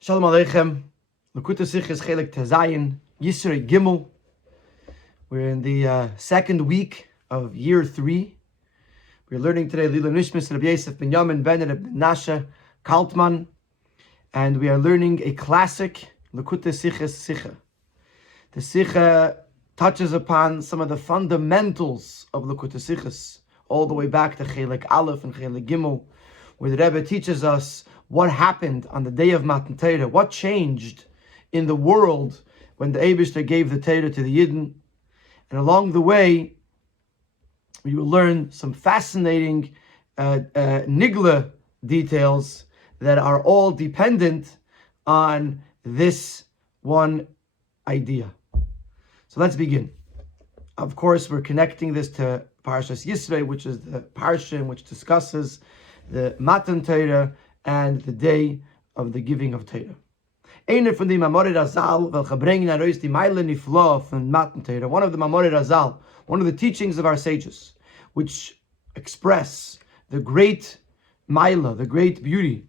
Shalom Aleichem. Lakuta Sichos Chelek Tezayin Yisro Gimel. We're in the second week of year 3. We're learning today Lila Nishmas Rabbi Yosef ben Yamin ben Nasha Kaltman, and we are learning a classic Lakuta Sichos Sicha. The Sicha touches upon some of the fundamentals of Lakuta Sichos, all the way back to Chelek Aleph and Chelek Gimel, where the Rebbe teaches us what happened on the day of Matan Torah, what changed in the world when the Eibishter gave the Torah to the Yidden. And along the way, we will learn some fascinating nigla details that are all dependent on this one idea. So let's begin. Of course, we're connecting this to Parashas Yisro, which is the parsha which discusses the Matan Torah and the day of the giving of Torah. One of the Mamoret Azal, one of the teachings of our sages, which express the great Maila, the great beauty,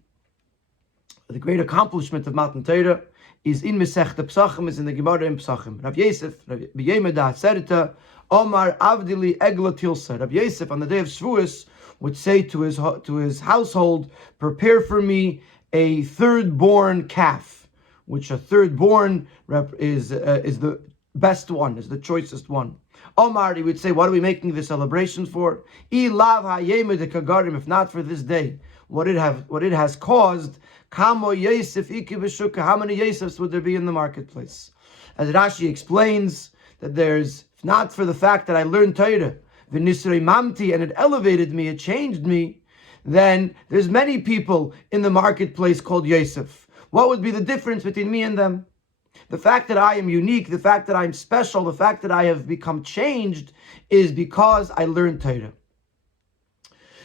the great accomplishment of Matan Torah, is in Mesechta Pesachim, is in the Gemara in Pesachim. Rav Yosef, Rabbi Yemeda Serita, Omar Avdili Egla Tilsa. Rabbi Yosef on the day of Shavuos would say to his household, prepare for me a third-born calf, which a third-born is the best one, is the choicest one. Omar, he would say, what are we making the celebrations for? If not for this day, what it has caused, how many Yosefs would there be in the marketplace? As Rashi explains, that there's, if not for the fact that I learned Torah, v'nisrei mamti, and it elevated me, it changed me, then there's many people in the marketplace called Yosef. What would be the difference between me and them? The fact that I am unique, the fact that I'm special, the fact that I have become changed is because I learned Torah.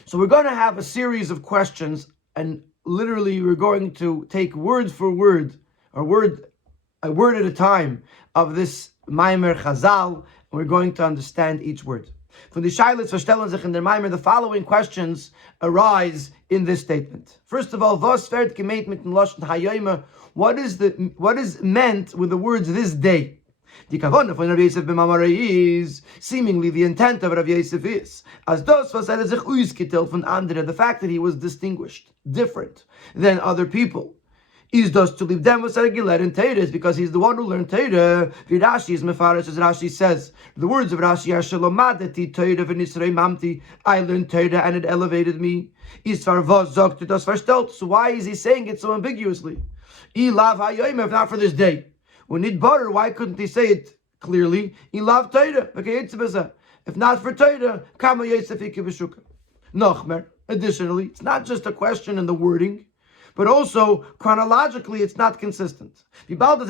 So we're going to have a series of questions, and literally we're going to take word for word, a word at a time, of this Maimer Chazal, and we're going to understand each word. From the Shailitz verstellen sich in der Maimer, the following questions arise in this statement. First of all, was wird gemeint mit dem Lashon Hayoyma? What is meant with the words this day? Die Kavona von Rabbi Yosef ben Gourarie is seemingly the intent of Rabbi Yosef is as das was sich ausgeteilt von anderen, the fact that he was distinguished, different than other people. Is thus to leave them was regular in Torah is because he's the one who learned Torah. Rashi is mefarish, as Rashi says. The words of Rashi are Shalomadeti Torah v'nisrei mamti. I learned Torah and it elevated me. Is farvos zoktu das verstelt. So why is he saying it so ambiguously? Ilav hayoyim, if not for this day. We need butter. Why couldn't he say it clearly? Ilav Torah. If not for Torah, kama Yosef ikibeshuka. Nochmer. Additionally, it's not just a question in the wording, but also, chronologically, it's not consistent. Since Rabbi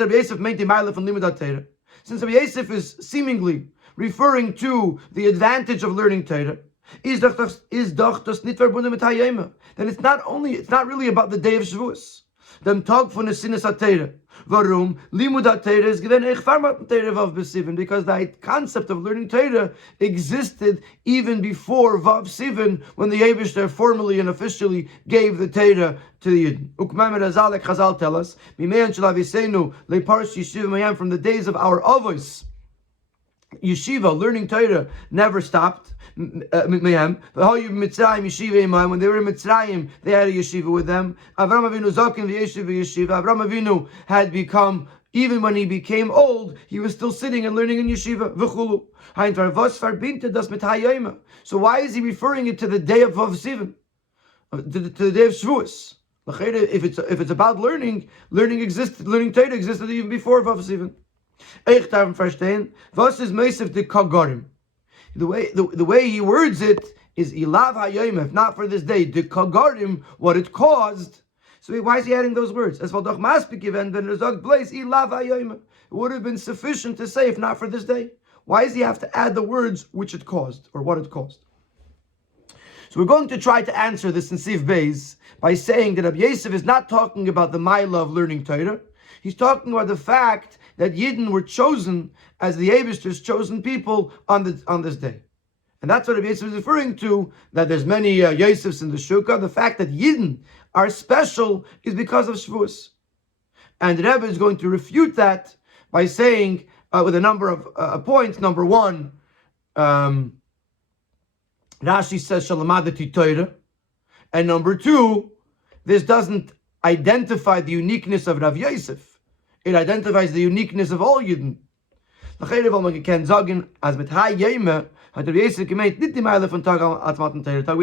Yosef is seemingly referring to the advantage of learning Torah, then it's not really about the day of Shavuos. Dem Tag von der Sinnes HaTorah. Warum? Limud HaTorah is given Echfarmat Torah Vav B'Sivan, because the concept of learning Torah existed even before Vav Sivan, when the Eibishter formally and officially gave the Torah to the Yidden. Ukmamer Azalek Chazal tell us, Mimeyan Shalavisenu Leparsh Yeshiva Mayam, from the days of our Avos, Yeshiva, learning Torah, never stopped. When they were in Mitzrayim, they had a yeshiva with them. Avram Avinu had become, even when he became old, he was still sitting and learning in yeshiva. So why is he referring it to the day of Vav Sivan, to the day of Shavuos? If it's about learning Torah existed even before Vav Sivan. Ich darf verstehen, was ist Moshe de Kagarim? The way he words it is Ilav Hayoyim, if not for this day, de Kagarim, what it caused. So why is he adding those words? As well, doch maspik event when Razak Blaze Ilav Hayoyim. It would have been sufficient to say if not for this day. Why does he have to add the words which it caused, or what it caused? So we're going to try to answer this in Sif Beis by saying that Rabbi Yosef is not talking about the Maila of learning Torah. He's talking about the fact that Yidden were chosen as the Eibishter's chosen people on this day. And that's what Rabbi Yosef is referring to, that there's many Yosefs in the Shukah. The fact that Yidden are special is because of Shavuos. And the Rebbe is going to refute that by saying, with a number of points. Number one, Rashi says Shalamadati Torah, and number two, this doesn't identify the uniqueness of Rav Yosef. It identifies the uniqueness of all Yidden. We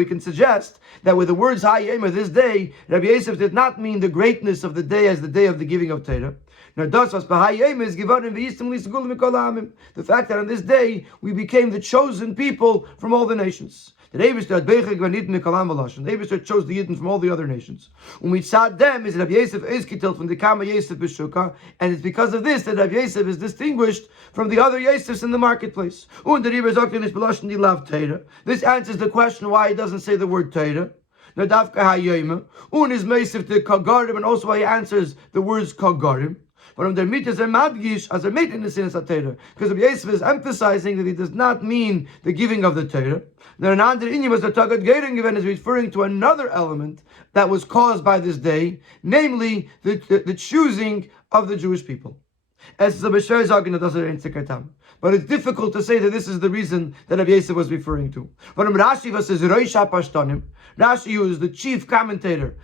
can suggest that with the words Hayema, this day, Rabbi Yosef did not mean the greatness of the day as the day of the giving of Torah. The fact that on this day we became the chosen people from all the nations. The Eibishter chose the Yidden from all the other nations. Them is Rabbi Yosef Eskitel from the Kama Yosef B'Shuka, and it's because of this that Rabbi Yosef is distinguished from the other Yosefs in the marketplace. This answers the question why he doesn't say the word Torah. And also why he answers the words Kagarim. But der Mitzvah is madgish as made in the sinus of Torah, because Rabbi Yosef is emphasizing that he does not mean the giving of the Torah. Then another inyan was the Tagat Geirin given is referring to another element that was caused by this day, namely the choosing of the Jewish people. But it's difficult to say that this is the reason that Rabbi Yosef was referring to. But Rashi says Rashi, who is the chief commentator,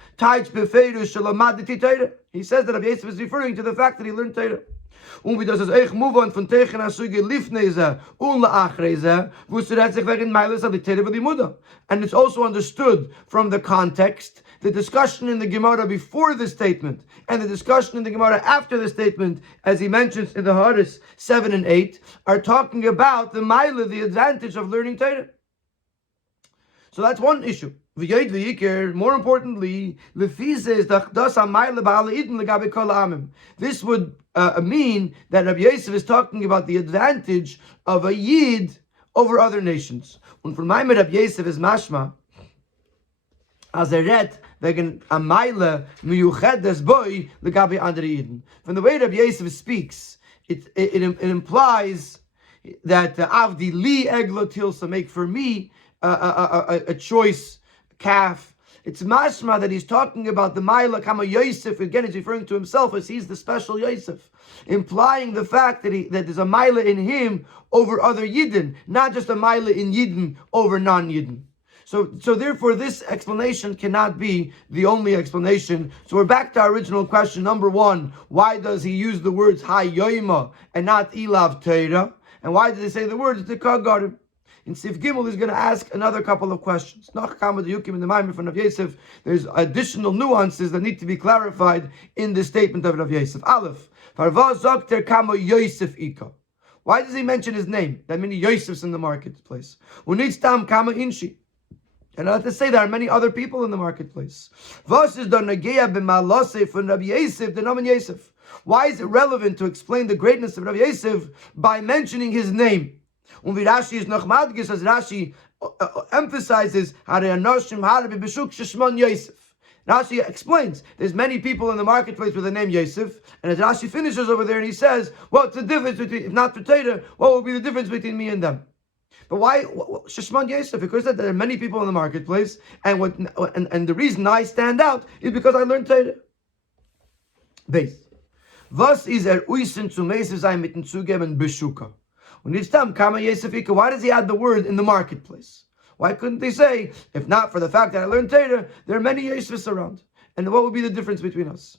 he says that Rabbi Yosef is referring to the fact that he learned Torah. And it's also understood from the context, the discussion in the Gemara before the statement and the discussion in the Gemara after the statement, as he mentions in the Haris 7 and 8, are talking about the Maila, the advantage of learning Torah. So that's one issue. More importantly, this would mean that Rabbi Yosef is talking about the advantage of a Yid over other nations. And for my Rabbi Yosef is mashma, as a red wegen a Meile miyuchedes boy legabe andere Yidden. From the way Rabbi Yosef speaks, it implies that avdi li eglo tilsa, make for me a choice calf. It's mashma that he's talking about the Maila Kama Yosef. Again, he's referring to himself as he's the special Yosef, implying the fact that there's a Maila in him over other Yidden, not just a Maila in Yidden over non-Yidden. So therefore, this explanation cannot be the only explanation. So we're back to our original question. Number one, why does he use the words Hayoima and not Ilav Teira? And why does he say the words Tekagarim? In Sif Gimel, he's going to ask another couple of questions. Nach Kama Yukim in the Maimon from Rav Yosef, there's additional nuances that need to be clarified in the statement of Rav Yosef. Aleph, Farva Zokter Kama Yosef Ika. Why does he mention his name? That many Yosefs in the marketplace. Unitztam Kama Inshi. And I have to say there are many other people in the marketplace. Vas is don Nageya b'malase from Rabbi Yosef, the Naman Yosef. Why is it relevant to explain the greatness of Rabbi Yosef by mentioning his name? And Rashi is noch madgis, as Rashi emphasizes, Rashi explains, there's many people in the marketplace with the name Yosef, and as Rashi finishes over there and he says, what's the difference between, if not for Torah, what will be the difference between me and them? But why Shishman Yosef? Because there are many people in the marketplace, and the reason I stand out is because I learned Torah. Base. Was is uisen zu meise sein mit dem Zugeben Beshuka? Why does he add the word in the marketplace? Why couldn't they say, if not for the fact that I learned Torah, there are many Yosefs around? And what would be the difference between us?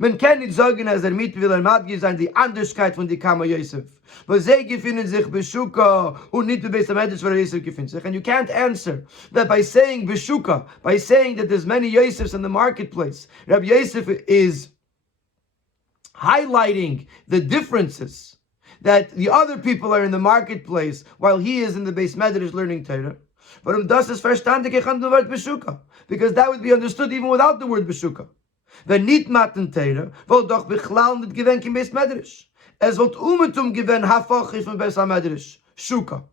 Man kann nicht sagen, als mit will Madgi sein, die Anderskeit von die Kama Yosef. Aber sie gefinden sich Beshuka und nicht bei Medrash where Yosef gefindet sich. And you can't answer that by saying Beshuka, by saying that there's many Yosefs in the marketplace. Rabbi Yosef is highlighting the differences that the other people are in the marketplace while he is in the Beis Medrash learning Torah. But das ist verstandig Wort Beshuka, because that would be understood even without the word Beshuka. Wenn nicht matten Torah, wohl doch bichlal nicht gewenk im Beis Medrash. Es wird gewen hafach von Beis Medrash, Shuka.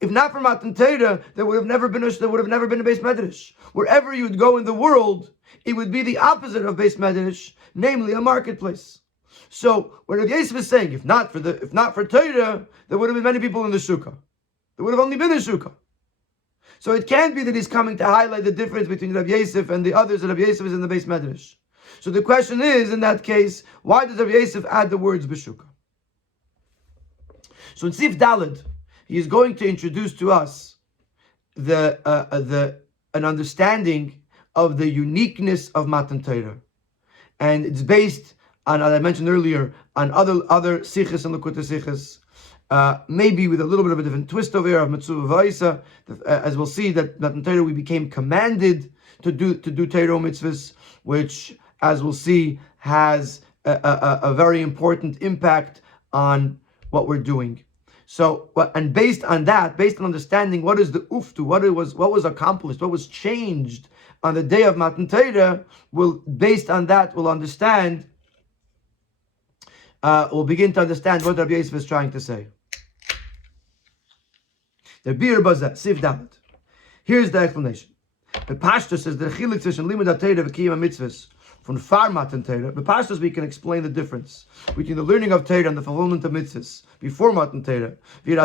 If not for matten Torah, there would have never been a Beis Medrash. Wherever you would go in the world, it would be the opposite of Beis Medrash, namely a marketplace. So what Rav Yosef is saying, if not for Torah, there would have been many people in the Sukkah. There would have only been a Sukkah. So it can't be that he's coming to highlight the difference between Rav Yosef and the others that Rav Yosef is in the Beis Medrash. So the question is, in that case, why does Rabbi Yosef add the words b'shuka? So in Sif Daled, he is going to introduce to us an understanding of the uniqueness of Matan Torah, and it's based on, as I mentioned earlier, on other sichos and Likutei sichos, maybe with a little bit of a different twist over here of Mitzvah V'Isa. As we'll see, that Matan Torah we became commanded to do Torah mitzvahs, which, as we'll see, has a very important impact on what we're doing. So, and based on that, based on understanding what is the uftu, what was accomplished, what was changed on the day of Matan Torah, based on that, we'll understand. We'll begin to understand what Rabbi Yosef is trying to say. The Bir Bazeh, Sif Dalet. Here's the explanation. The Pashto says the chiluk zwischen limud Torah v'kiyum mitzvahs from far Matan Torah. The Pashtos we can explain the difference between the learning of Torah and the fulfillment of mitzvahs before Matan Torah. The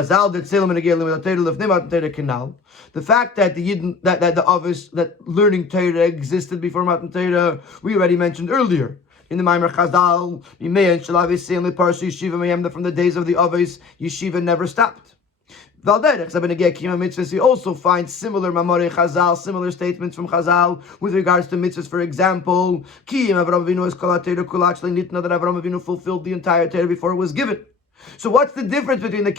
fact that the Yidden, that obvious that learning Torah existed before Matan Torah, we already mentioned earlier. In the Maimer Chazal, from the days of the Avos, Yeshiva never stopped. We also find similar Mamorei Chazal, similar statements from Chazal with regards to mitzvahs. For example, Avraham Avinu fulfilled the entire Torah before it was given. So what's the difference between the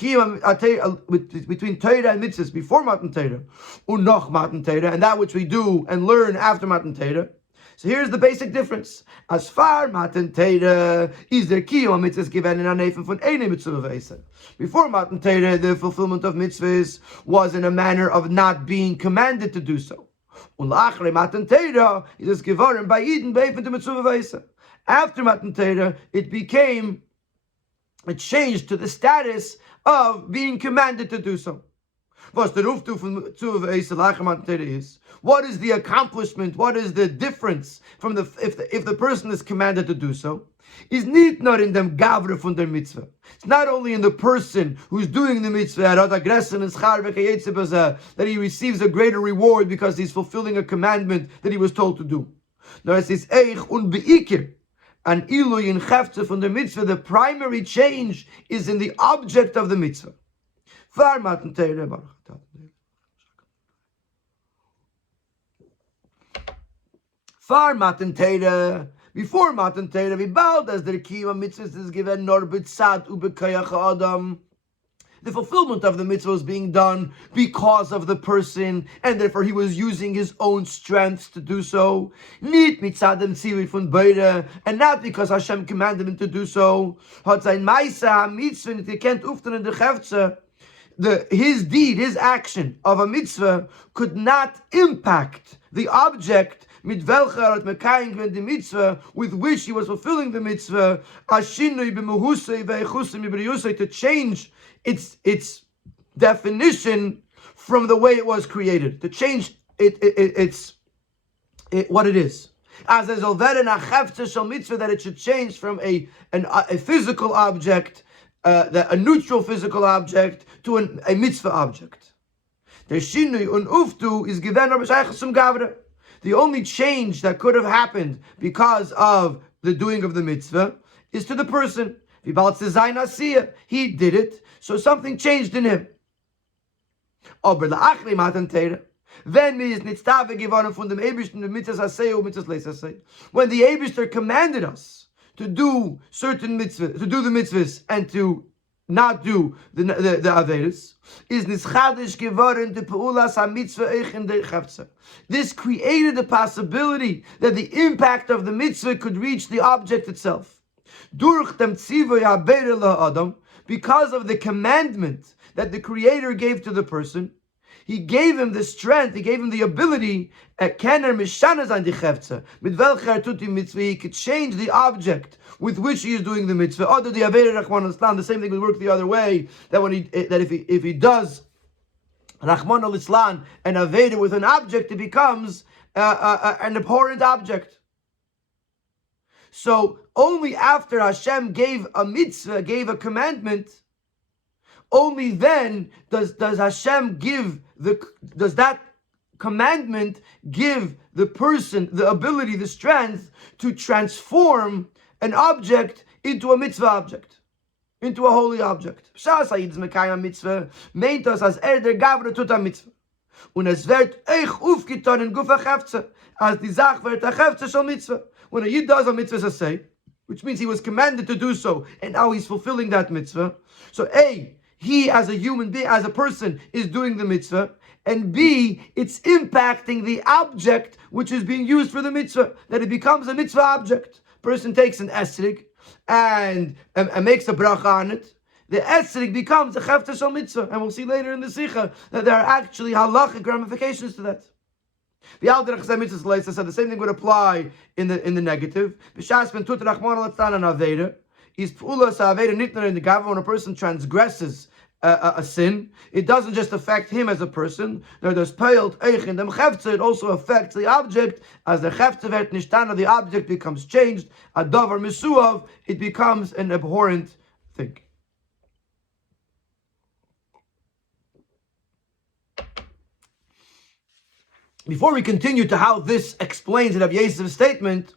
between Torah and mitzvahs before Matan Torah, unoch Matan Torah, and that which we do and learn after Matan Torah? So here's the basic difference. As far Matan Torah is there kiyum mitzvahs given in anefim von eine mitzvah v'eser. Before Matan Torah, the fulfillment of mitzvahs was in a manner of not being commanded to do so. Ulachrei Matan Torah is given by Eden beifin to mitzvah v'eser. After Matan Torah, it changed to the status of being commanded to do so. What is the accomplishment? What is the difference from if the person is commanded to do so? Is not in them gavre von der mitzvah. It's not only in the person who's doing the mitzvah that he receives a greater reward because he's fulfilling a commandment that he was told to do. No, it says and iluyin chefze von der mitzvah. The primary change is in the object of the mitzvah. Far Matan Torah. Far Matan Torah, before Matan Torah, we bald as the kiyum mitzvahs is given nor b'tzad ubekayach adam. The fulfillment of the mitzvah was being done because of the person, and therefore he was using his own strength to do so. Nit mitzadem tzivit von beide, and not because Hashem commanded him to do so. Hat sein Maisa mitzvah nit gekent uften in der Chefze. His deed, his action of a mitzvah could not impact the object mit welcher mekayim gven the mitzvah with which he was fulfilling the mitzvah, ashinui b'mehusei ve'echusei mibriyusei, to change its definition from the way it was created, to change what it is. As a zolveren achevtze shel mitzvah, that it should change from a physical object, a neutral physical object, to a mitzvah object. The shinui un uftu is given or b'shaychasum gavre. The only change that could have happened because of the doing of the mitzvah is to the person. He did it, so something changed in him. Then when the Eibishter commanded us to do certain mitzvahs, to do the mitzvahs and to not do the Averis, is nischadish geworden de peulas ha-mitzvah eich in der Chefze. This created the possibility that the impact of the mitzvah could reach the object itself. Durch dem tzivoy ha-beire la-adam, because of the commandment that the Creator gave to the person, He gave him the strength, He gave him the ability, he could change the object with which he is doing the mitzvah. Other the Aveda Rachman al-Islam, the same thing would work the other way, that if he does Rachman al-Islam and Aveda with an object, it becomes an abhorrent object. So only after Hashem gave a mitzvah, gave a commandment, only then does Hashem give does that commandment give the person the ability, the strength to transform an object into a mitzvah object, into a holy object. Shas hayid's mekayim mitzvah meint us as der gavre tut a mitzvah. Und es wird euch aufgetan in Gufa Chefze, as die Sach wird a Chefze shal mitzvah. When a Yid does a mitzvah say, which means he was commanded to do so, and now he's fulfilling that mitzvah. So A, he as a human being, as a person, is doing the mitzvah, and B, it's impacting the object which is being used for the mitzvah, that it becomes a mitzvah object. Person takes an esrig and makes a bracha on it. The esrig becomes a chefta shel mitzvah, and we'll see later in the sikha that there are actually halachic ramifications to that. The Alder Chesed said the same thing would apply in the negative. B'shas ben tut rachmana l'tzlan an aveda is p'ulas aveda nitner in the gava. When a person transgresses a sin, it doesn't just affect him as a person. There's peilt eich in dem chefta. It also affects the object. As the chefta vert nishtana, the object becomes changed. A davar misuav, it becomes an abhorrent thing. Before we continue to how this explains Rabbi Yosef's statement,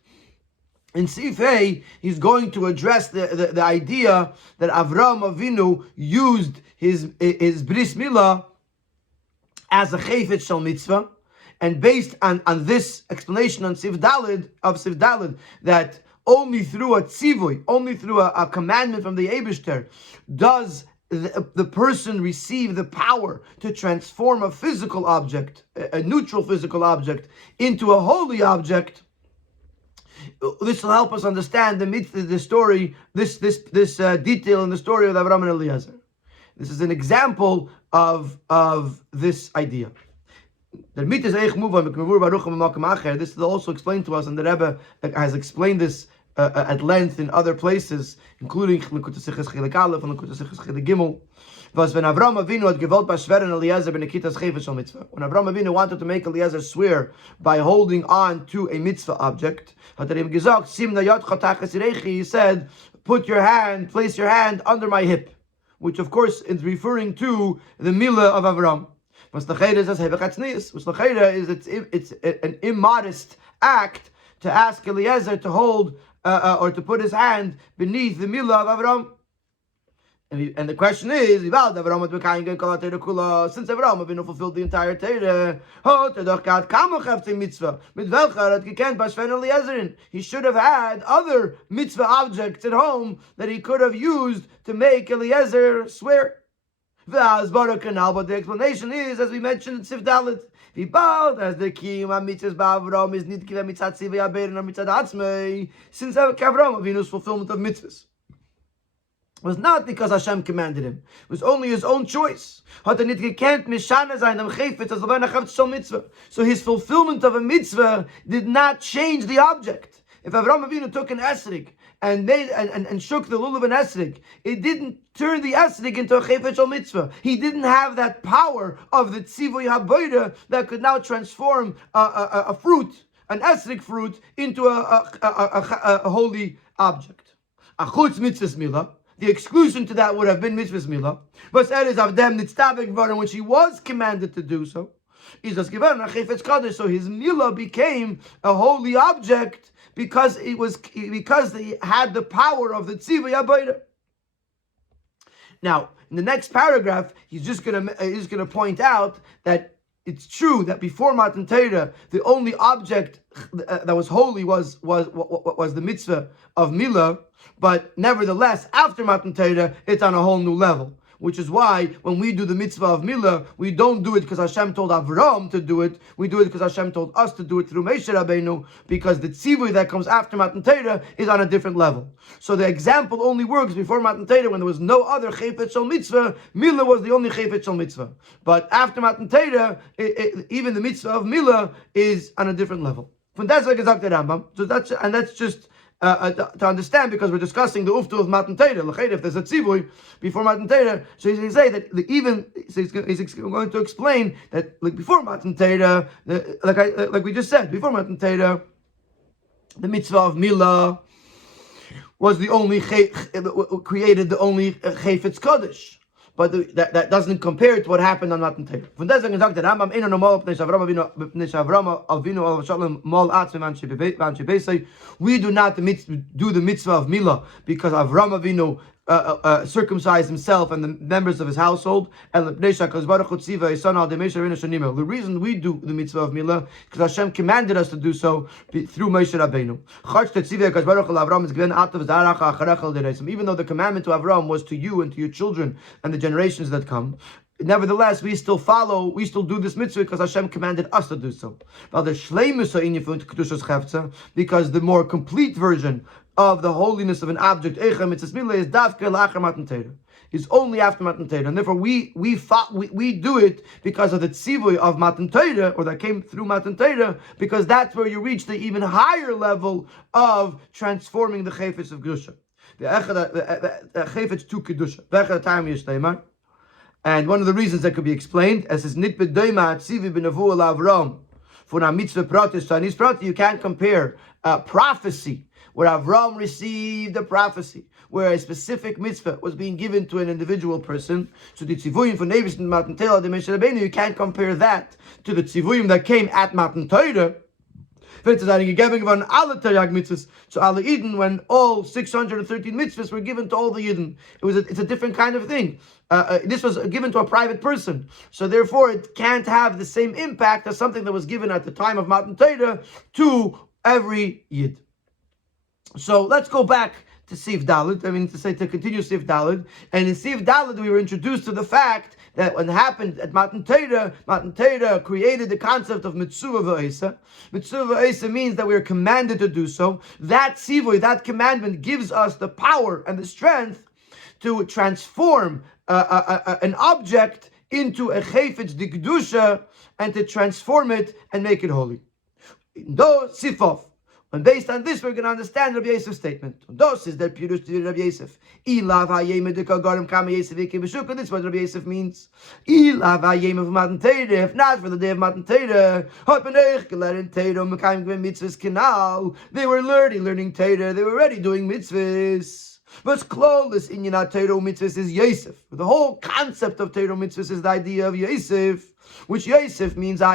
in Sif A, he's going to address the idea that Avraham Avinu used his bris milah as a chayfetz shel mitzvah, and based on this explanation on Sif Daled, that only through a tzivoy, only through a commandment from the Eibishter, does the person receive the power to transform a physical object, a neutral physical object, into a holy object. This will help us understand the story, this detail in the story of Avraham and Eliezer. This is an example of this idea. This is also explained to us, and the Rebbe has explained this at length in other places, including Chelek Aleph and Chelek Gimel. Was when Avraham Avinu had gewollt beschweren Eliezer ben Akitas chayfetz shel mitzvah. When Avraham Avinu wanted to make Eliezer swear by holding on to a mitzvah object, hat him gesagt, Simna yadcha tachas yirechi, he said, place your hand under my hip, which of course is referring to the milah of Avraham. Was l'chayda is as hevechatznius. Was l'chayda is it's an immodest act to ask Eliezer to hold or to put his hand beneath the milah of Avraham. And the question is, since Avraham Avinu fulfilled the entire Torah, he should have had other mitzvah objects at home that he could have used to make Eliezer swear. But the explanation is, as we mentioned in Sif Dalet, as the kiyum mitzvahs ba'Avraham is nit given mitzat tzivei aberin or mitzat atzmei, since Avraham Avinu's fulfillment of mitzvahs was not because Hashem commanded him. It was only his own choice. So his fulfillment of a mitzvah did not change the object. If Avraham Avinu took an esrig and made and shook the lulav an esrig, it didn't turn the esrig into a chayfetz shel mitzvah. He didn't have that power of the tzivoy haboida that could now transform a fruit, an esrig fruit, into a holy object. A chutz mitzvahs milah. The exclusion to that would have been mitzvahs milah. But that is of them nitztabek varim, which he was commanded to do so. So his milah became a holy object because they had the power of the tzivui habayda. Now, in the next paragraph, he's gonna point out that it's true that before Matan Torah, the only object that was holy was the mitzvah of milah. But nevertheless, after Matan Torah, it's on a whole new level. Which is why when we do the mitzvah of milah, we don't do it because Hashem told Avraham to do it. We do it because Hashem told us to do it through Moshe Rabbeinu, because the tzivui that comes after Matan Torah is on a different level. So the example only works before Matan Torah when there was no other chayfetz shel mitzvah. Milah was the only chayfetz shel mitzvah. But after Matan Torah, even the mitzvah of milah is on a different level. From that's like gesagt der Rambam. So that's just to understand, because we're discussing the uftu of Matan Torah. If there's a tzivui before Matan Torah, so he's going to say that he's going to explain that like before Matan Torah, like we just said, before Matan Torah, the mitzvah of milah was the only created the only chayfetz kodesh. but that doesn't compare to what happened on Matan Torah. Von deswegen sagt der Rambam, "Eno normal pnei Avram Avinu al Shalom mol atzmi man shebesei." We do not do the mitzvah of milah because Avram Avinu circumcised himself and the members of his household. And the reason we do the mitzvah of milah because Hashem commanded us to do so through Moshe Rabbeinu. Even though the commandment to Avram was to you and to your children and the generations that come, nevertheless, we still do this mitzvah because Hashem commanded us to do so. Because the more complete version of the holiness of an object is only after Matan Torah, and therefore we do it because of the tzivui of Matan Torah, or that came through Matan Torah, because that's where you reach the even higher level of transforming the chayfetz of kedusha, the chayfetz to kedusha. And one of the reasons that could be explained as is nit b'doima tzivi b'nevu al Avram for na mitzvah pratis shanis prati. You can't compare prophecy, where Avram received a prophecy, where a specific mitzvah was being given to an individual person. So the tzivuyim for Nevis and Matan Torah, the Moshe Rabbeinu, you can't compare that to the tzivuyim that came at Matan Torah. So alle Eden, when all 613 mitzvahs were given to all the Eden, it's a different kind of thing. This was given to a private person, so therefore it can't have the same impact as something that was given at the time of Matan Torah to every Yid. So let's go back to Sif Dalet. To continue Sif Dalet. And in Sif Dalet, we were introduced to the fact that what happened at Matan Torah created the concept of Mitzvah V'Eisa. Mitzvah V'Eisa means that we are commanded to do so. That Tzivoy, that commandment, gives us the power and the strength to transform an object into a chayfetz d'kedusha and to transform it and make it holy. Do Sifov. And based on this, we're going to understand Rabbi Yosef's statement. Dos is that Pirush to Rabbi Yosef. Ilav hayemedika garim kama Yosef ike b'shukah. This is what Rabbi Yosef means. Ilav hayem of Matan Torah. If not for the day of Matan Torah, they were learning Torah. They were already doing mitzvahs. But klolus in Yonat Torah mitzvahs is Yosef. The whole concept of Torah mitzvahs is the idea of Yosef, which Yosef means to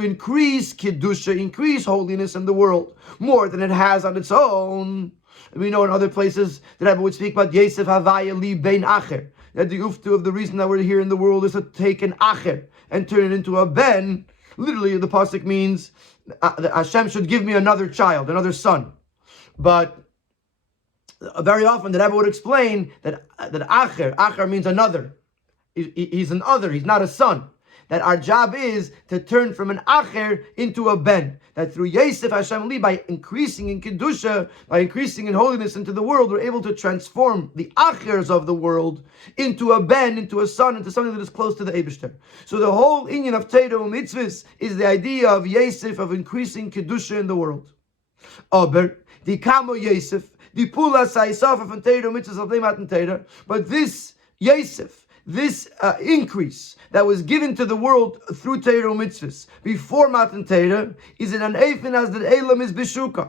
increase kedusha, increase holiness in the world more than it has on its own. We know in other places that Rabbi would speak about Yosef Havaya li bein acher. That the uftu of the reason that we're here in the world is to take an acher and turn it into a ben. Literally, the pasuk means that Hashem should give me another child, another son. But very often the Rabbi would explain that acher means another. He's an other, he's not a son. That our job is to turn from an acher into a ben. That through Yosef Hashem Li, by increasing in kedusha, by increasing in holiness into the world, we're able to transform the achers of the world into a ben, into a son, into something that is close to the Eibishter. So the whole inyan of Torah mitzvahs is the idea of Yosef, of increasing kedusha in the world. Aber the kamo Yosef, the pula sa'isafa from Torah mitzvahs of Matan Torah. But this Yosef, this increase that was given to the world through Torah mitzvahs before Matan Torah, is in an eifin as the elam is bishuka.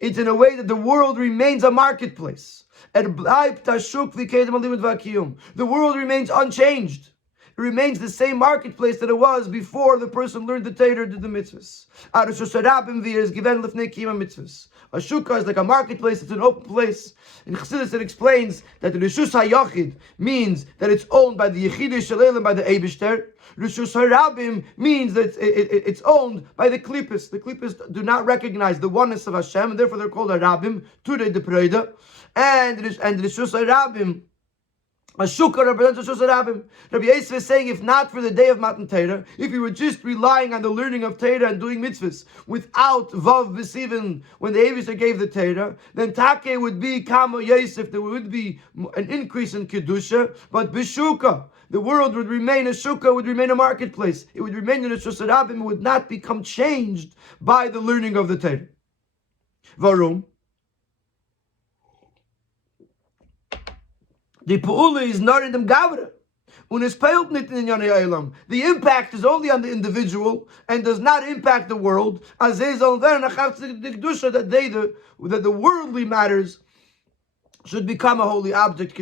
It's in a way that the world remains a marketplace. The world remains unchanged. It remains the same marketplace that it was before the person learned the Torah, did the mitzvahs. A shukah is like a marketplace, it's an open place. In Chassidus it explains that the Rishus HaYachid means that it's owned by the Yechidei Shalem, by the Eibishter. Rishus HaRabim means that it's owned by the Klippos. The Klippos do not recognize the oneness of Hashem, and therefore they're called Harabim, Turei de Preida. And Rishus HaRabim, a shukah represents a Rishus HaRabim. Rabbi Yosef is saying, if not for the day of Matan Torah, if you were just relying on the learning of Torah and doing mitzvahs without Vav B'Sivan, when the Eivishter gave the Torah, then Take would be Kamo Yosef, there would be an increase in Kedusha, but B'Shukah, the world would remain a shukah, would remain a marketplace. It would remain in a Rishus HaRabim, it would not become changed by the learning of the Torah. Varum. The Pu'ula is not in them Gavra. The impact is only on the individual and does not impact the world. That the worldly matters should become a holy object,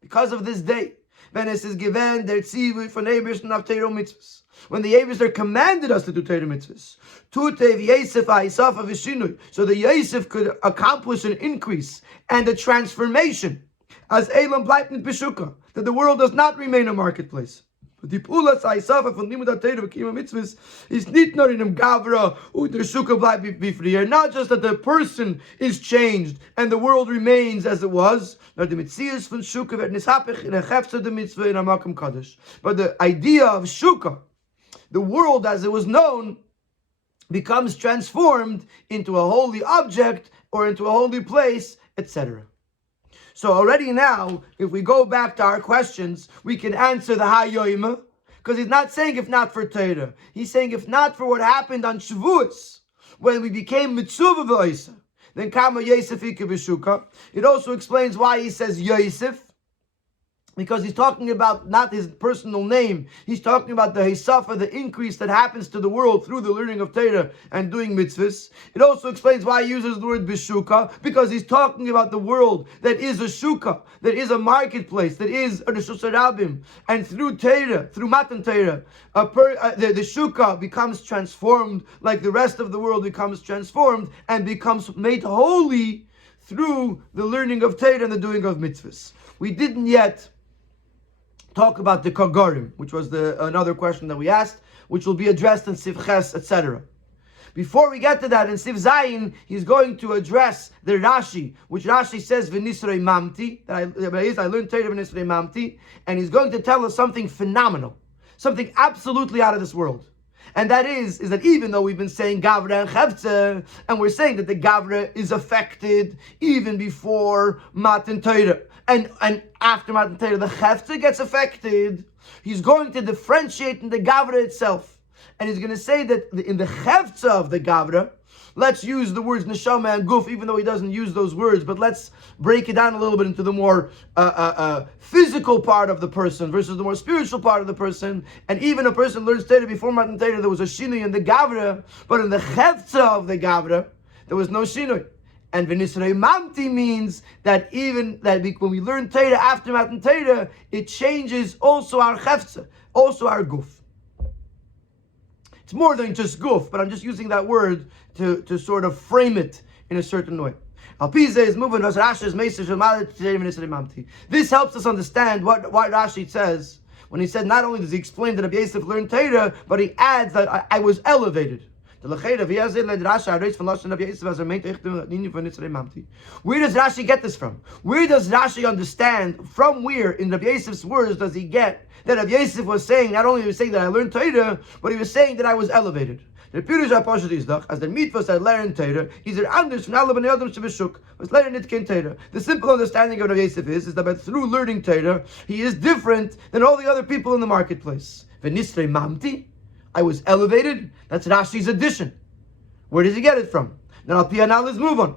because of this day, when it is given their tzivui for neighbors and Torah mitzvahs, when the Yavers commanded us to do Torah mitzvahs, tutev Yosef ha'isaf of Yishinui, so that Yosef could accomplish an increase and a transformation, as Elam bleibt mit Beshuka, that the world does not remain a marketplace. But the Pulas ha'isaf von limud Torah v'kiyum mitzvahs is nit nur in dem Gavra und der Shuka bleibt bifrier. Not just that the person is changed and the world remains as it was, but the idea of Shuka, the world as it was known, becomes transformed into a holy object or into a holy place, etc. So already now, if we go back to our questions, we can answer the Hayoima, because he's not saying if not for Torah. He's saying if not for what happened on Shavuos, when we became Mitzvah v'Oisa, then Kama Yosef Ika B'Shuka. It also explains why he says Yosef, because he's talking about not his personal name. He's talking about the Hisafa, the increase that happens to the world through the learning of Torah and doing mitzvahs. It also explains why he uses the word Bishuka, because he's talking about the world that is a Shuka, that is a marketplace, that is a Reshus Rabim. And through Torah, through Matan Torah, the Shuka becomes transformed like the rest of the world becomes transformed and becomes made holy through the learning of Torah and the doing of mitzvahs. We didn't yet talk about the Gourarie, which was another question that we asked, which will be addressed in Sif Ches, etc. Before we get to that, in Sif Zayin, he's going to address the Rashi, which Rashi says V'nisrei mamti, that I learned Torah V'nisrei mamti, and he's going to tell us something phenomenal, something absolutely out of this world. And that is that even though we've been saying Gavra and Chevtze, and we're saying that the Gavra is affected even before Matan Torah, and after Matan Torah, the Chevtze gets affected, he's going to differentiate in the Gavra itself. And he's going to say that in the Chevtze of the Gavra, let's use the words Neshama and Guf, even though he doesn't use those words, but let's break it down a little bit into the more physical part of the person versus the more spiritual part of the person. And even a person learns Torah before Matan Torah, there was a Shinui in the Gavra, but in the Chevtze of the Gavra, there was no Shinui. And V'nisrei mamti means that even that when we learn Torah after Matan Torah, it changes also our Chevtze, also our Guf. It's more than just Guf, but I'm just using that word to sort of frame it in a certain way. This helps us understand what Rashi says when he said not only does he explain that Rabbi Yosef learned Torah, but he adds that I was elevated. Where does Rashi get this from? Where does Rashi understand, from where in Rabbi Yosef's words does he get that Rabbi Yosef was saying, not only was saying that I learned Torah, but he was saying that I was elevated? The Pirush HaPashut is doch, as the mitzvah said learn Torah, is there anders from alle bnei adam shebeshuk, was learn it ken Torah. The simple understanding of Rabbi Yosef is that through learning Torah, he is different than all the other people in the marketplace. V'nisrei mamti, I was elevated. That's Rashi's addition. Where does he get it from? Then Al Pi, now let's move on.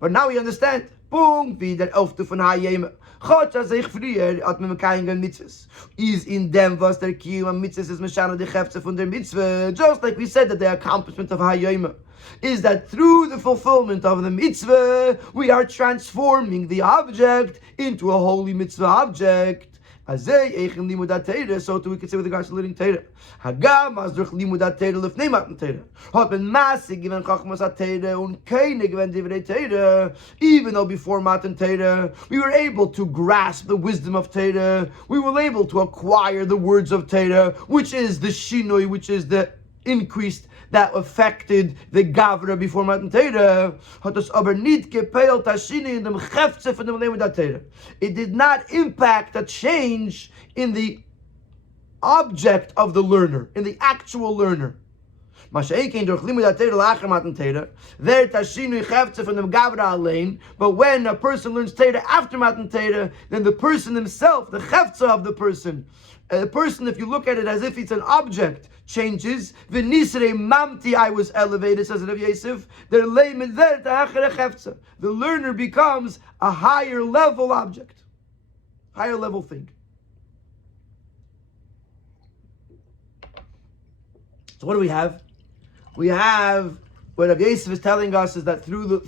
But now we understand. Boom, wie der Elfte von Hayem. Gott hat sich früher hat mit keinen Mitzvahs. Is in dem was der Kiyum Mitzvahs is Meshana the Chefze von der Mitzvah. Just like we said that the accomplishment of Hayem is that through the fulfillment of the mitzvah, we are transforming the object into a holy mitzvah object. So too we can say with regards to learning Torah. Hagam as durch limudat Torah lefnei matan Torah. Hat man massig given chachmas Torah und keine given divrei Torah. Even though before matan Torah we were able to grasp the wisdom of Torah, we were able to acquire the words of Torah, which is the shinoi, which is the increased that affected the Gavra before Matan Torah. It did not impact a change in the object of the learner, in the actual learner. But when a person learns Torah after Matan Torah, then the person himself, the chefza of the person, if you look at it as if it's an object, changes. V'nisrei mamti, I was elevated, says Rabbi Yosef. The learner becomes a higher level object, higher level thing. So what do we have? We have what Rabbi Yosef is telling us is that through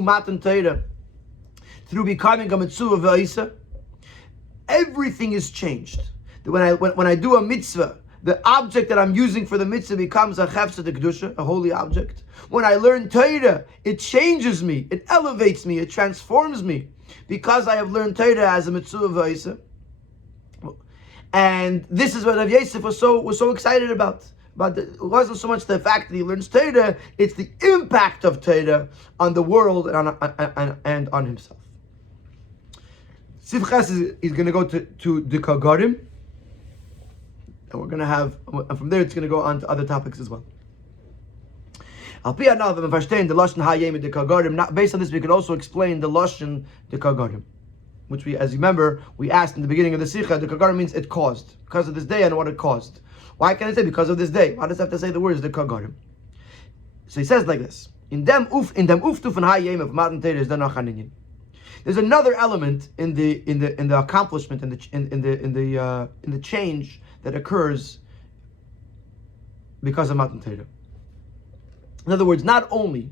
Matan Torah, through becoming a mitzvah v'isa, everything is changed. When I do a mitzvah, the object that I'm using for the mitzvah becomes a chefza de kedusha, a holy object. When I learn Torah, it changes me, it elevates me, it transforms me, because I have learned Torah as a mitzvah v'isa. And this is what Rabbi Yosef was so excited about. But it wasn't so much the fact that he learns Torah; it's the impact of Torah on the world and on himself. Sivchas is going to go to the Gourarie, and we're going to have, and from there it's going to go on to other topics as well. Based on this, we could also explain the lashon the Gourarie, which we, as you remember, we asked in the beginning of the Sikha. The Gourarie means it caused, because of this day and what it caused. Why can I say because of this day? Why does it have to say the words the Gourarie? So he says like this: in them uftuf and hayem of Matan Torah is the nachaninyan. There's another element in the accomplishment in the change that occurs because of Matan Torah. In other words, not only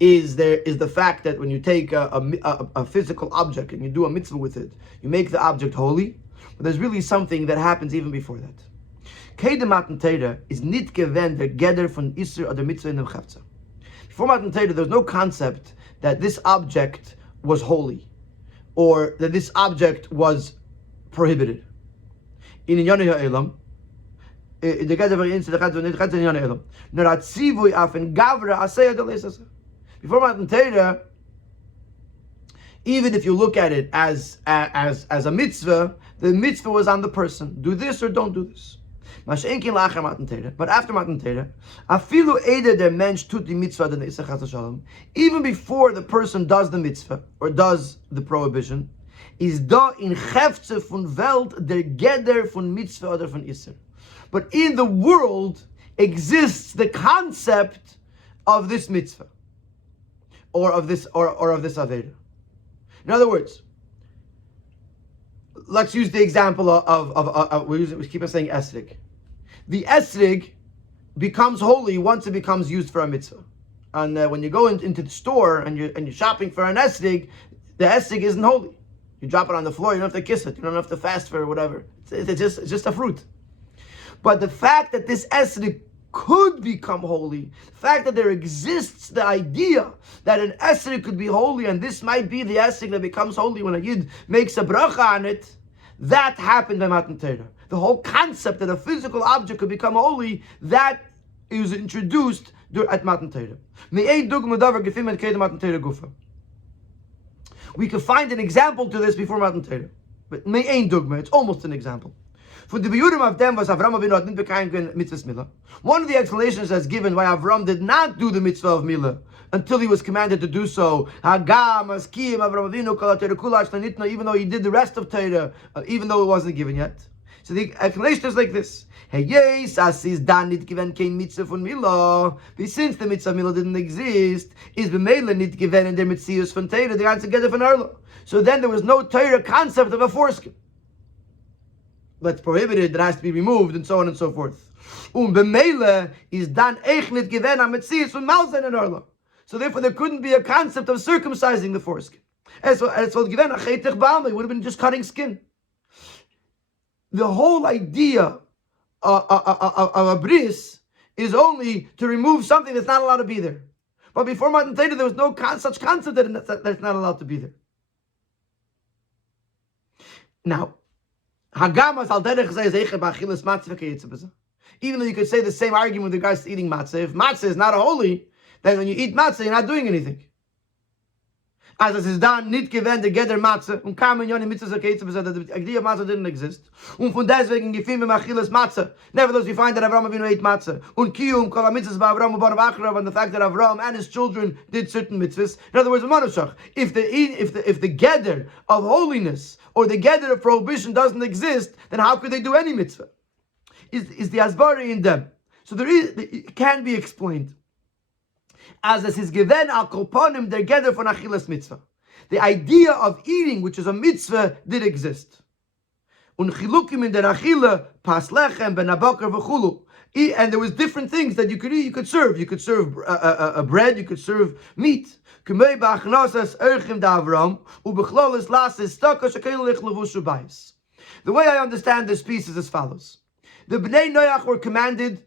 is the fact that when you take a physical object and you do a mitzvah with it, you make the object holy, but there's really something that happens even before that. Kedem Matan Torah is nit gewen der Geder von Yisro oder Mitzvah in dem Chavza. Before Matan Torah, there's no concept that this object was holy, or that this object was prohibited. In Yonei Ha'elam, the Geder von Yisro, the Chavza in Yonei Ha'elam. Nor atzivui afen gavra asaya d'leisasa. Before Matan Torah, even if you look at it as a mitzvah, the mitzvah was on the person. Do this or don't do this. But after Matan Torah, even before the person does the mitzvah or does the prohibition, is da in Hefze von Welt der Geder von Mitzvah oder von Isser. But in the world exists the concept of this mitzvah or of this aveda. In other words, let's use the example of we keep on saying esrig. The esrig becomes holy once it becomes used for a mitzvah. And when you go into the store and you're shopping for an esrig, the esrig isn't holy. You drop it on the floor, you don't have to kiss it, you don't have to fast for it, whatever. It's just a fruit. But the fact that this esrig could become holy, the fact that there exists the idea that an esrig could be holy, and this might be the esrig that becomes holy when a yid makes a bracha on it, that happened in Matan Torah. The whole concept that a physical object could become holy, that is introduced at Matan Torah. We can find an example to this before Matan Torah, but me'ein dugma, it's almost an example. For the biyurim of them was Avram Avinu hadn't become mitzvah milah. One of the explanations that's given why Avram did not do the mitzvah of milah until he was commanded to do so, Hagam Askim Avram Avinu kol Torah kulash lanitna, even though he did the rest of Torah, even though it wasn't given yet. So the explanation is like this: Hey, yes, as is dan nit given kein mitzvah von milah. Since the mitzvah of milah didn't exist, is b'meila nit given in der mitzius von Torah the ganze Geder von Erla. So then there was no Torah concept of a foreskin. That's prohibited, that has to be removed, and so on and so forth. B'meila is dan eich nit given a mitzius von Malzen in Erla. So therefore there couldn't be a concept of circumcising the foreskin. As well given a chetech b'alma, it would have been just cutting skin. The whole idea of a bris is only to remove something that's not allowed to be there. But before Matan Torah, there was no such concept that it's not allowed to be there. Now, Hagamas al derech zeh zeicher b'achilas matzah v'keitzah. Even though you could say the same argument with regards to eating matzah, if matzah is not a holy, then when you eat matzah, you're not doing anything. As es ist dann nicht gewähnt der Geder Matzah und kam in Yoni Mitzvah Zakeitzah, that the idea of Matzah didn't exist. Und von deswegen gefiel mir Achilles Matzah. Nevertheless, we find that Avram Avinu ate Matzah. Und Kiyum kol ha-mitzvahs by Avram u'banav acharav, and the fact that Avram and his children did certain mitzvahs. In other words, if the Geder of holiness or the Geder of prohibition doesn't exist, then how could they do any mitzvah? Is the Asbari in them? So it can be explained. As es is given al kolponim der Geder von Achilas mitzvah. The idea of eating, which is a mitzvah, did exist. Und chilukim in der Achila, pas lechem ben abokar v'chulu. And there was different things that you could eat. You could serve. You could serve a bread. You could serve meat. The way I understand this piece is as follows: the Bnei Noach were commanded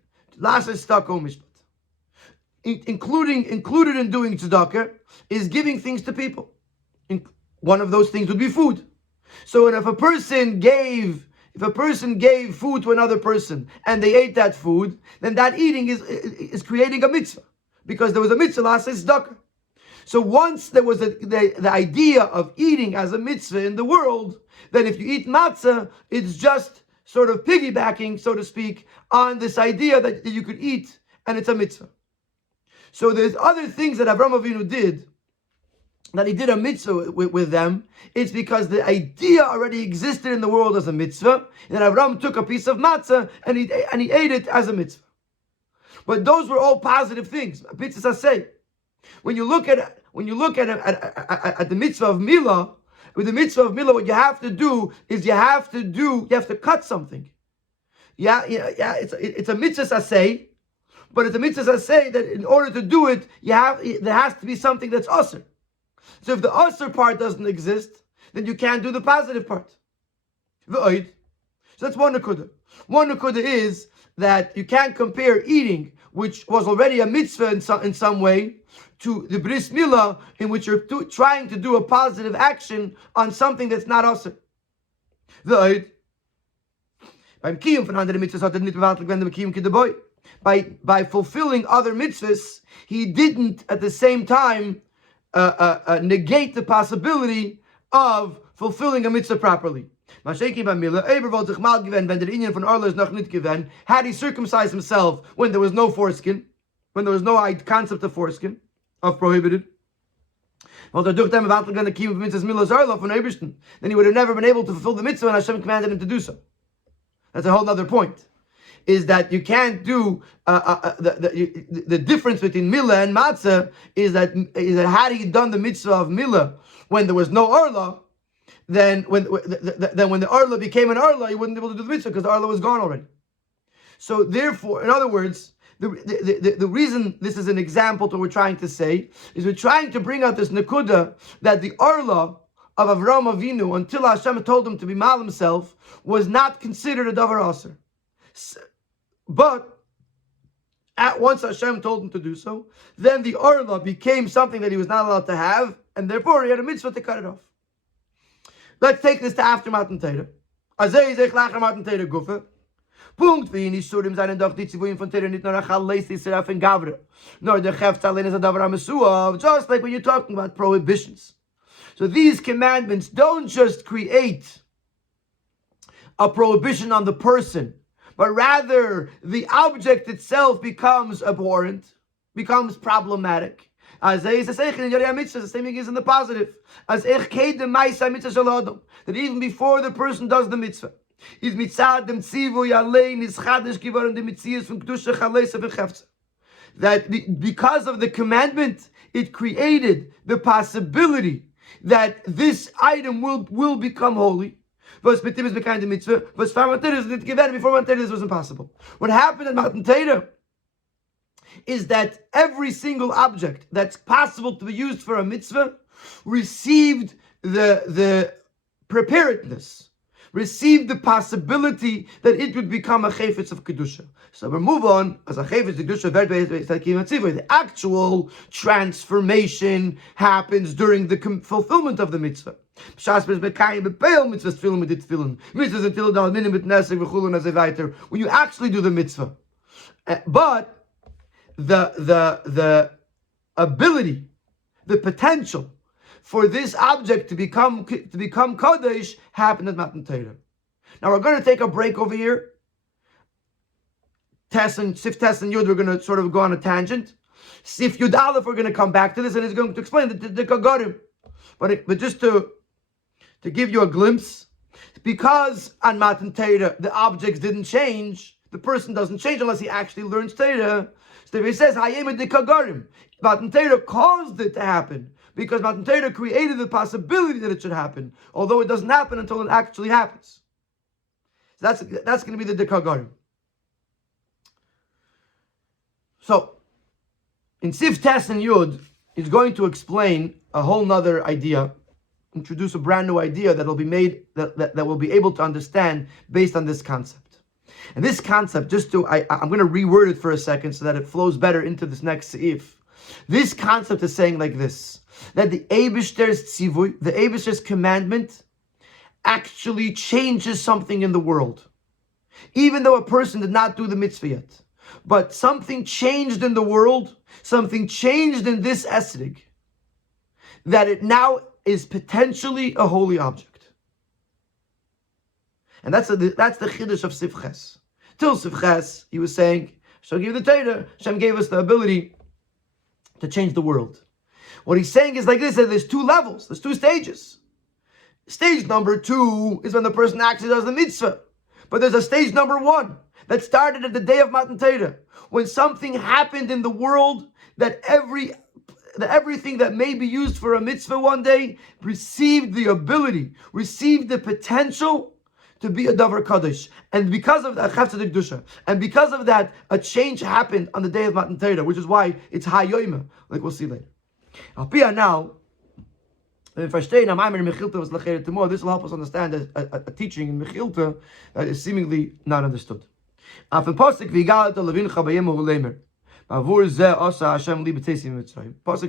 included in doing tzedakah is giving things to people. One of those things would be food. So if a person gave food to another person and they ate that food, then that eating is creating a mitzvah, because there was a mitzvah l'aseh tzedakah. So once there was the idea of eating as a mitzvah in the world, then if you eat matzah, it's just sort of piggybacking, so to speak, on this idea that you could eat and it's a mitzvah. So there's other things that Avraham Avinu did, that he did a mitzvah with them. It's because the idea already existed in the world as a mitzvah, and Avraham took a piece of matzah and he ate it as a mitzvah. But those were all positive things. Mitzvah say, when you look at the mitzvah of milah, with the mitzvah of milah, what you have to do is you have to cut something. It's a mitzvah say, but it's a mitzvah say that in order to do it, there has to be something that's asur. So if the asur part doesn't exist, then you can't do the positive part. So that's one nakuda. One nakuda is that you can't compare eating, which was already a mitzvah in some way, to the bris milah, in which you're trying to do a positive action on something that's not asur. By fulfilling other mitzvahs, he didn't at the same time negate the possibility of fulfilling a mitzvah properly. Had he circumcised himself when there was no foreskin, when there was no concept of foreskin, of prohibited, then he would have never been able to fulfill the mitzvah, and Hashem commanded him to do so. That's a whole other point. Is that you can't do the difference between milah and matzah is that had he done the mitzvah of milah when there was no arla, then when the arla became an arla, he wouldn't be able to do the mitzvah because the arla was gone already. So therefore, in other words, the reason this is an example to what we're trying to say is we're trying to bring out this nakuda that the arla of Avraham Avinu, until Hashem told him to be mal himself, was not considered a davar asur. But once Hashem told him to do so, then the arla became something that he was not allowed to have, and therefore he had a mitzvah to cut it off. Let's take this to after Matan Torah. Azay zech lacher Matan Torah gufe. Punkt wie in Yisurim seinen doch die Zivuim von Torah nicht nur a Chalei Sisraf and Gavra, nor the Chefz Alein is a davar HaMesuah, just like when you're talking about prohibitions. So these commandments don't just create a prohibition on the person, but rather the object itself becomes abhorrent, becomes problematic. As the same thing is in the positive. That even before the person does the mitzvah, that because of the commandment, it created the possibility that this item will become holy. Was mit dem is bekannt mitzvah, was for Matan Torah is nicht given, before Matan Torah was impossible. What happened in Matan Torah is that every single object that's possible to be used for a mitzvah received the preparedness, received the possibility that it would become a chayfetz of kedusha. So we move on as a chayfetz of kedusha. The actual transformation happens during the fulfillment of the mitzvah. When you actually do the mitzvah, but the ability, the potential for this object to become kodesh happened at Matan Torah. Now we're going to take a break over here. Sif Tes and Yud, we're going to sort of go on a tangent. Sif Yud Aleph, we're going to come back to this, and it's going to explain the Gourarie. But just to give you a glimpse, because on Matan Torah the objects didn't change, the person doesn't change unless he actually learns Torah. So he says, Matan Torah caused it to happen, because Matan Torah created the possibility that it should happen, although it doesn't happen until it actually happens. So that's going to be the Gourarie. So, in Sif Tes and Yud, he's going to explain a whole nother idea, introduce a brand new idea that will be made, that will be able to understand based on this concept. And this concept, I'm going to reword it for a second so that it flows better into this next Sif. This concept is saying like this, that the Eibishter's tzivui, the Eibishter's commandment, actually changes something in the world. Even though a person did not do the mitzvah yet. But something changed in the world, something changed in this esrig, that it now is potentially a holy object. And that's the chiddush of Sif Ches. Till Sif Ches, he was saying, Hashem gave the Torah, Hashem gave us the ability to change the world. What he's saying is like this, that there's two levels, there's two stages. Stage number 2 is when the person actually does the mitzvah. But there's a stage number 1 that started at the day of Matan Torah, when something happened in the world that everything that may be used for a mitzvah one day received the ability, received the potential to be a davar kadosh. And because of that, and because of that, a change happened on the day of Matan Torah, which is why it's hayoyma, like we'll see later. Now, this will help us understand a teaching in Mechilta that is seemingly not understood. Pasuk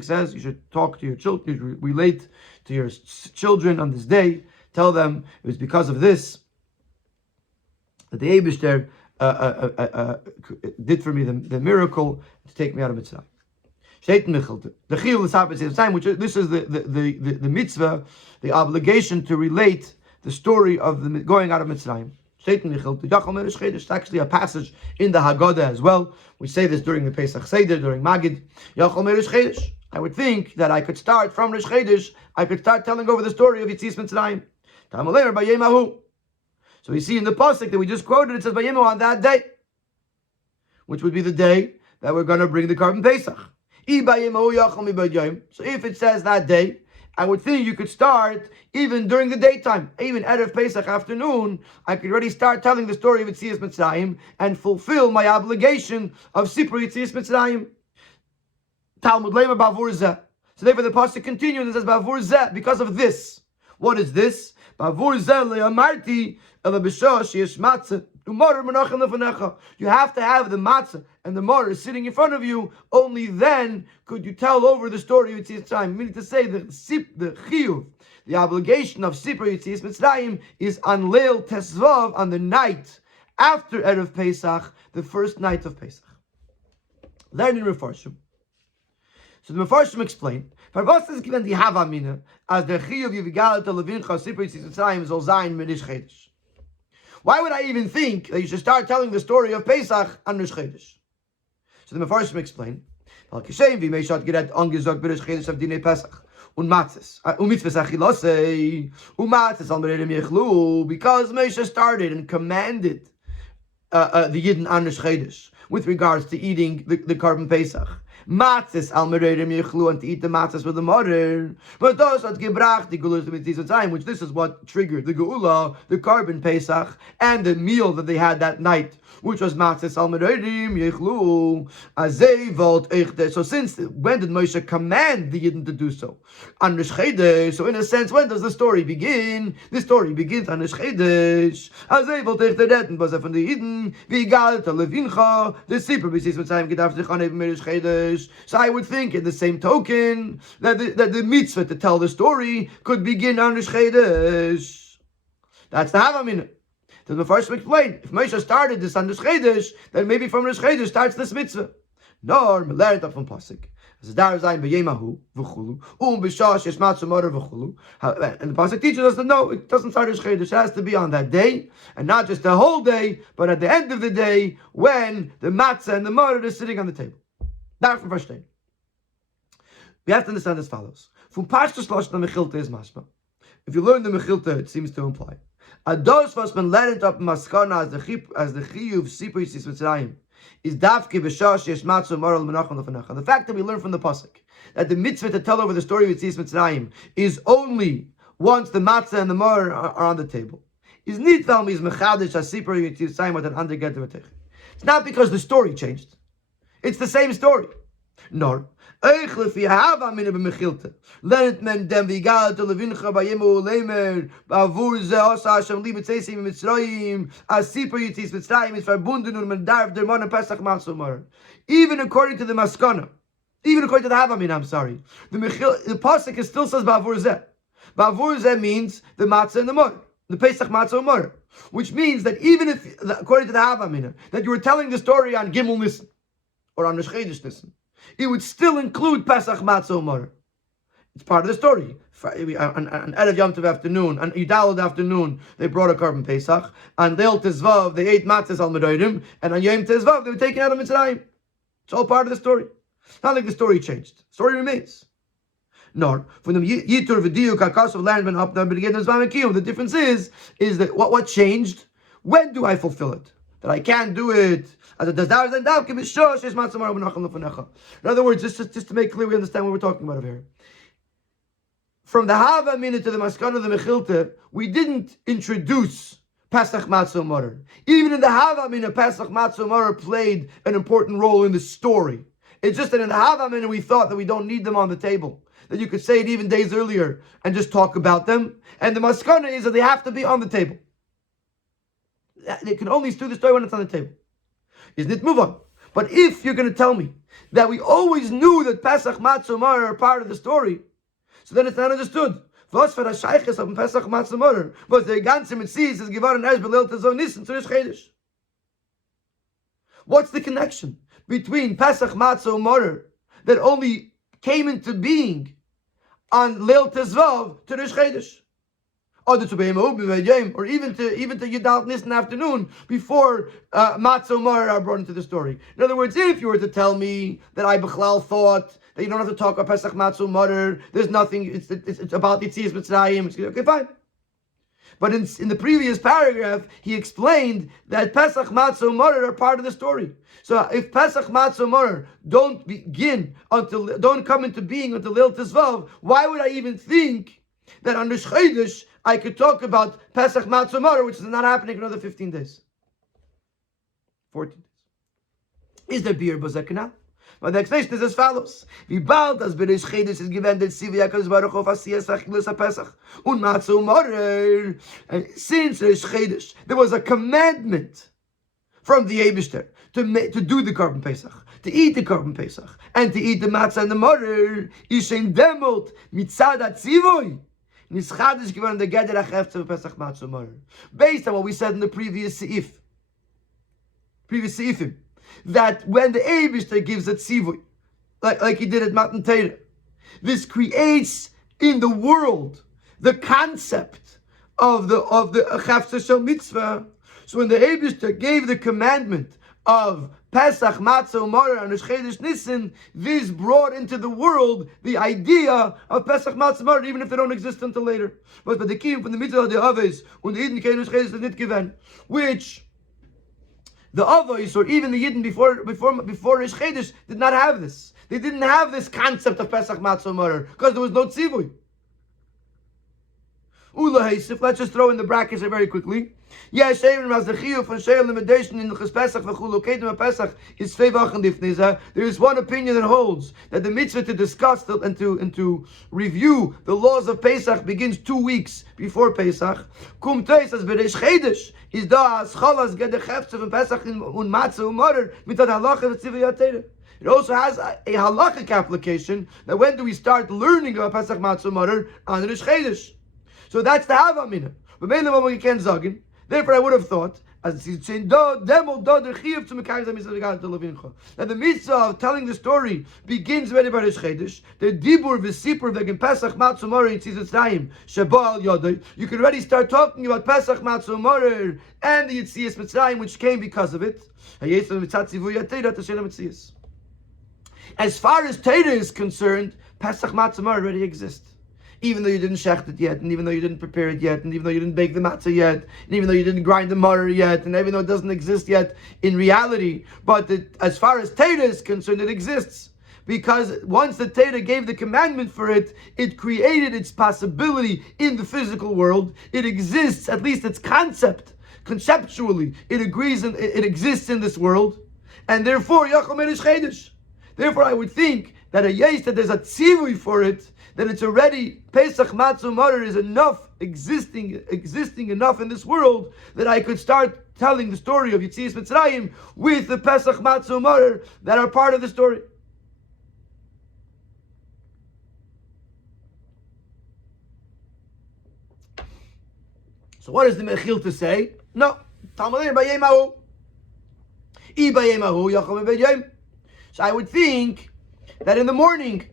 says you should talk to your children, you should relate to your children on this day. Tell them it was because of this that the Eibishter did for me the miracle to take me out of Mitzrayim. The chiyuv l'sapis is time, which this is the mitzvah, the obligation to relate the story of the going out of Mitzrayim. It's actually a passage in the Haggadah as well. We say this during the Pesach Seder, during Magid. I would think that I could start from Rosh Chodesh, I could start telling over the story of Yetzias Mitzrayim. So we see in the pasuk that we just quoted, it says Vayemahu on that day, which would be the day that we're going to bring the Karban Pesach. So if it says that day, I would think you could start even during the daytime, even Erev Pesach afternoon. I could already start telling the story of Yetzias Mitzrayim and fulfill my obligation of Sipur Yetzias Mitzrayim. Talmud Lema Bavur Zeh. So therefore the pasuk continues and says Bavur Zeh, because of this. What is this? Bavur Zeh le'amarti ela b'shah sheyesh matzah. You have to have the matzah and the mortar sitting in front of you. Only then could you tell over the story of Yetzias Mitzrayim. Meaning to say, the chiyuv, the obligation of Sipur Yetzias Mitzrayim is on Leil Tesvav, on the night after Erev Pesach, the first night of Pesach. Learn in Mefarshim. So the Mefarshim explain, as the chiyuv yivigal to levincha Sipur Yetzias Mitzrayim zol zayin minish chedesh. Why would I even think that you should start telling the story of Pesach on Rosh Chodesh? So the Mefarshim explain, because Moshe started and commanded the Yidden on Rosh Chodesh with regards to eating the Karban Pesach. Matzes al mereirim yechlu, and to eat the matzes with the mother. But those that gebracht the geula to mitzvah time, which this is what triggered the geula, the Karban Pesach, and the meal that they had that night, which was matzes al mereirim yechlu. Azay volt echte. So since when did Moshe command the Yidden to do so? On Rosh Chodesh. So in a sense, when does the story begin? The story begins on Rosh Chodesh. Azay volt echte retten was from the Yidden. Vigal to levincha the sipur b'sis time gedaf zichan even Rosh Chodesh. So I would think, in the same token, that the mitzvah to tell the story could begin on Rosh Chodesh. That's the Havamina. So the first explain, if Moshe started this on Rosh Chodesh, then maybe from Rosh Chodesh starts this mitzvah. Nor learned up from pasuk. And the pasuk teaches us that no, it doesn't start Rosh Chodesh. It has to be on that day, and not just the whole day, but at the end of the day, when the matzah and the mortar is sitting on the table. That's from verse 10. We have to understand as follows. From Pashtus Lashon Mechilta is mashma. If you learn the Mechilta, it seems to imply Ados was been led up maskana as the chiyuv Sipur Yetzias Mitzrayim is davke b'shah sheyesh matzah moral menachem lefanecha. The fact that we learn from the pasuk that the mitzvah to tell over the story of Yetzias Mitzrayim is only once the matzah and the mor are on the table is nitval mis mechadish as Sipur Yetzias Mitzrayim with an underget of a tech. It's not because the story changed. It's the same story. Nor. Let men dem vigal to levincha bayemu lemer bavur ze osa Hashem li mitzesim mitzrayim asipur yitzis mitzrayim is verbunden und man darf der Mann Pesach machsomar. Even according to the maskana, even according to the Havamina, I'm sorry, the pasuk still says bavur zeh. Bavur zeh means the matzah and the mor, the Pesach matzah mor, which means that even if, according to the Havamina, that you were telling the story on Gimel Nissen or on Rosh Chodesh Nissen, it would still include Pesach matzah mor. It's part of the story. On Erev Yom Tov afternoon, on Yudalad afternoon, they brought a carbon Pesach. On Leil Tezvav, they ate matzahs al medorim, and on Yom Tezvav, they were taken out of Mitzrayim. It's all part of the story. It's not like the story changed. The story remains. Nor from the Yitur V'Diyu Kakas of land up there, the difference is that what changed? When do I fulfill it? That I can't do it. In other words, just to make clear, we understand what we're talking about over here. From the Hava Mina to the Maskana of the Mechilta, we didn't introduce Pesach Matzah Morer. Even in the Hava Mina, Pesach Matzah Morer played an important role in the story. It's just that in the Hava Mina, we thought that we don't need them on the table. That you could say it even days earlier and just talk about them. And the Maskana is that they have to be on the table. They can only do the story when it's on the table. Isn't it? Move on. But if you're going to tell me that we always knew that Pesach Matzah Morer are part of the story, so then it's not understood. Was für das Scheiches auf dem Pesach Matzah Morer, was der ganze Metzies ist geworden erst bei Leil Tezvav Nissen zu Rosh Chodesh. What's the connection between Pesach Matzah Morer that only came into being on Leil Tezvav to Rosh Chodesh? Or even to Yudalad Nissen afternoon before Matzah Morer are brought into the story. In other words, if you were to tell me that I Bechlal thought that you don't have to talk about Pesach Matzah Morer, there's nothing, it's about Yitzias Mitzrayim, okay, fine. But in the previous paragraph, he explained that Pesach Matzah Morer are part of the story. So if Pesach Matzah Morer don't come into being until Leil Tezvav, why would I even think that on Rosh Chodesh I could talk about Pesach Matzah Morer, which is not happening for another 15 days. 14 days. Is there beer b'zekana? Well, the explanation is as follows. Wie bald as Rosh Chodesh is given the Tzivi HaKadosh Baruch Hu Asiyas Achilus HaPesach und Matzah Morer. And since Rosh Chodesh, there was a commandment from the Eibishter to do the Korban Pesach, to eat the Korban Pesach, and to eat the Matzah and the Morer. Ishen demot mitzad HaTzivoy. Based on what we said in the previous seifim, that when the Eibishter gives a tzivui, like he did at Matan Torah, this creates in the world the concept of the Chavtza Shel Mitzvah. So when the Eibishter gave the commandment of Pesach Matzah Morer and Rosh Chodesh Nissen, this brought into the world the idea of Pesach Matzah Morer, even if they don't exist until later. But the key from the mitzvah of the Avos and the Yidden Rosh Chodesh is not given, which the Avos or even the Yidden before Rosh Chodesh did not have this. They didn't have this concept of Pesach Matzah Morer because there was no tzivui. Let's just throw in the brackets very quickly. There is one opinion that holds that the mitzvah to discuss and to review the laws of Pesach begins 2 weeks before Pesach. It also has a halachic application that when do we start learning about Pesach Matzah Morer on Rosh Chodesh? So that's the Havamina. But mainly when we can't zagin. Therefore, I would have thought as that the mitzvah of telling the story begins already by Rosh Chodesh. The dibur v'sipur v'gin Pesach Matzah Morer in Tzizas Taim sheba al yodai. You can already start talking about Pesach Matzah Morer and the Yitzias Mitzrayim, which came because of it. As far as Torah is concerned, Pesach Matzah Morer already exists. Even though you didn't shecht it yet, and even though you didn't prepare it yet, and even though you didn't bake the matzah yet, and even though you didn't grind the morer yet, and even though it doesn't exist yet in reality, but as far as Torah is concerned, it exists. Because once the Torah gave the commandment for it, it created its possibility in the physical world. It exists, at least its concept, conceptually, it exists in this world. and therefore Yachol Merish Chedesh. Therefore, I would think that a yes, that there's a tzivui for it, that it's already Pesach Matzah Marer is enough, existing enough in this world that I could start telling the story of Yetzias Mitzrayim with the Pesach Matzah Marer that are part of the story. So what does the Mechil to say? No. So I would think that in the morning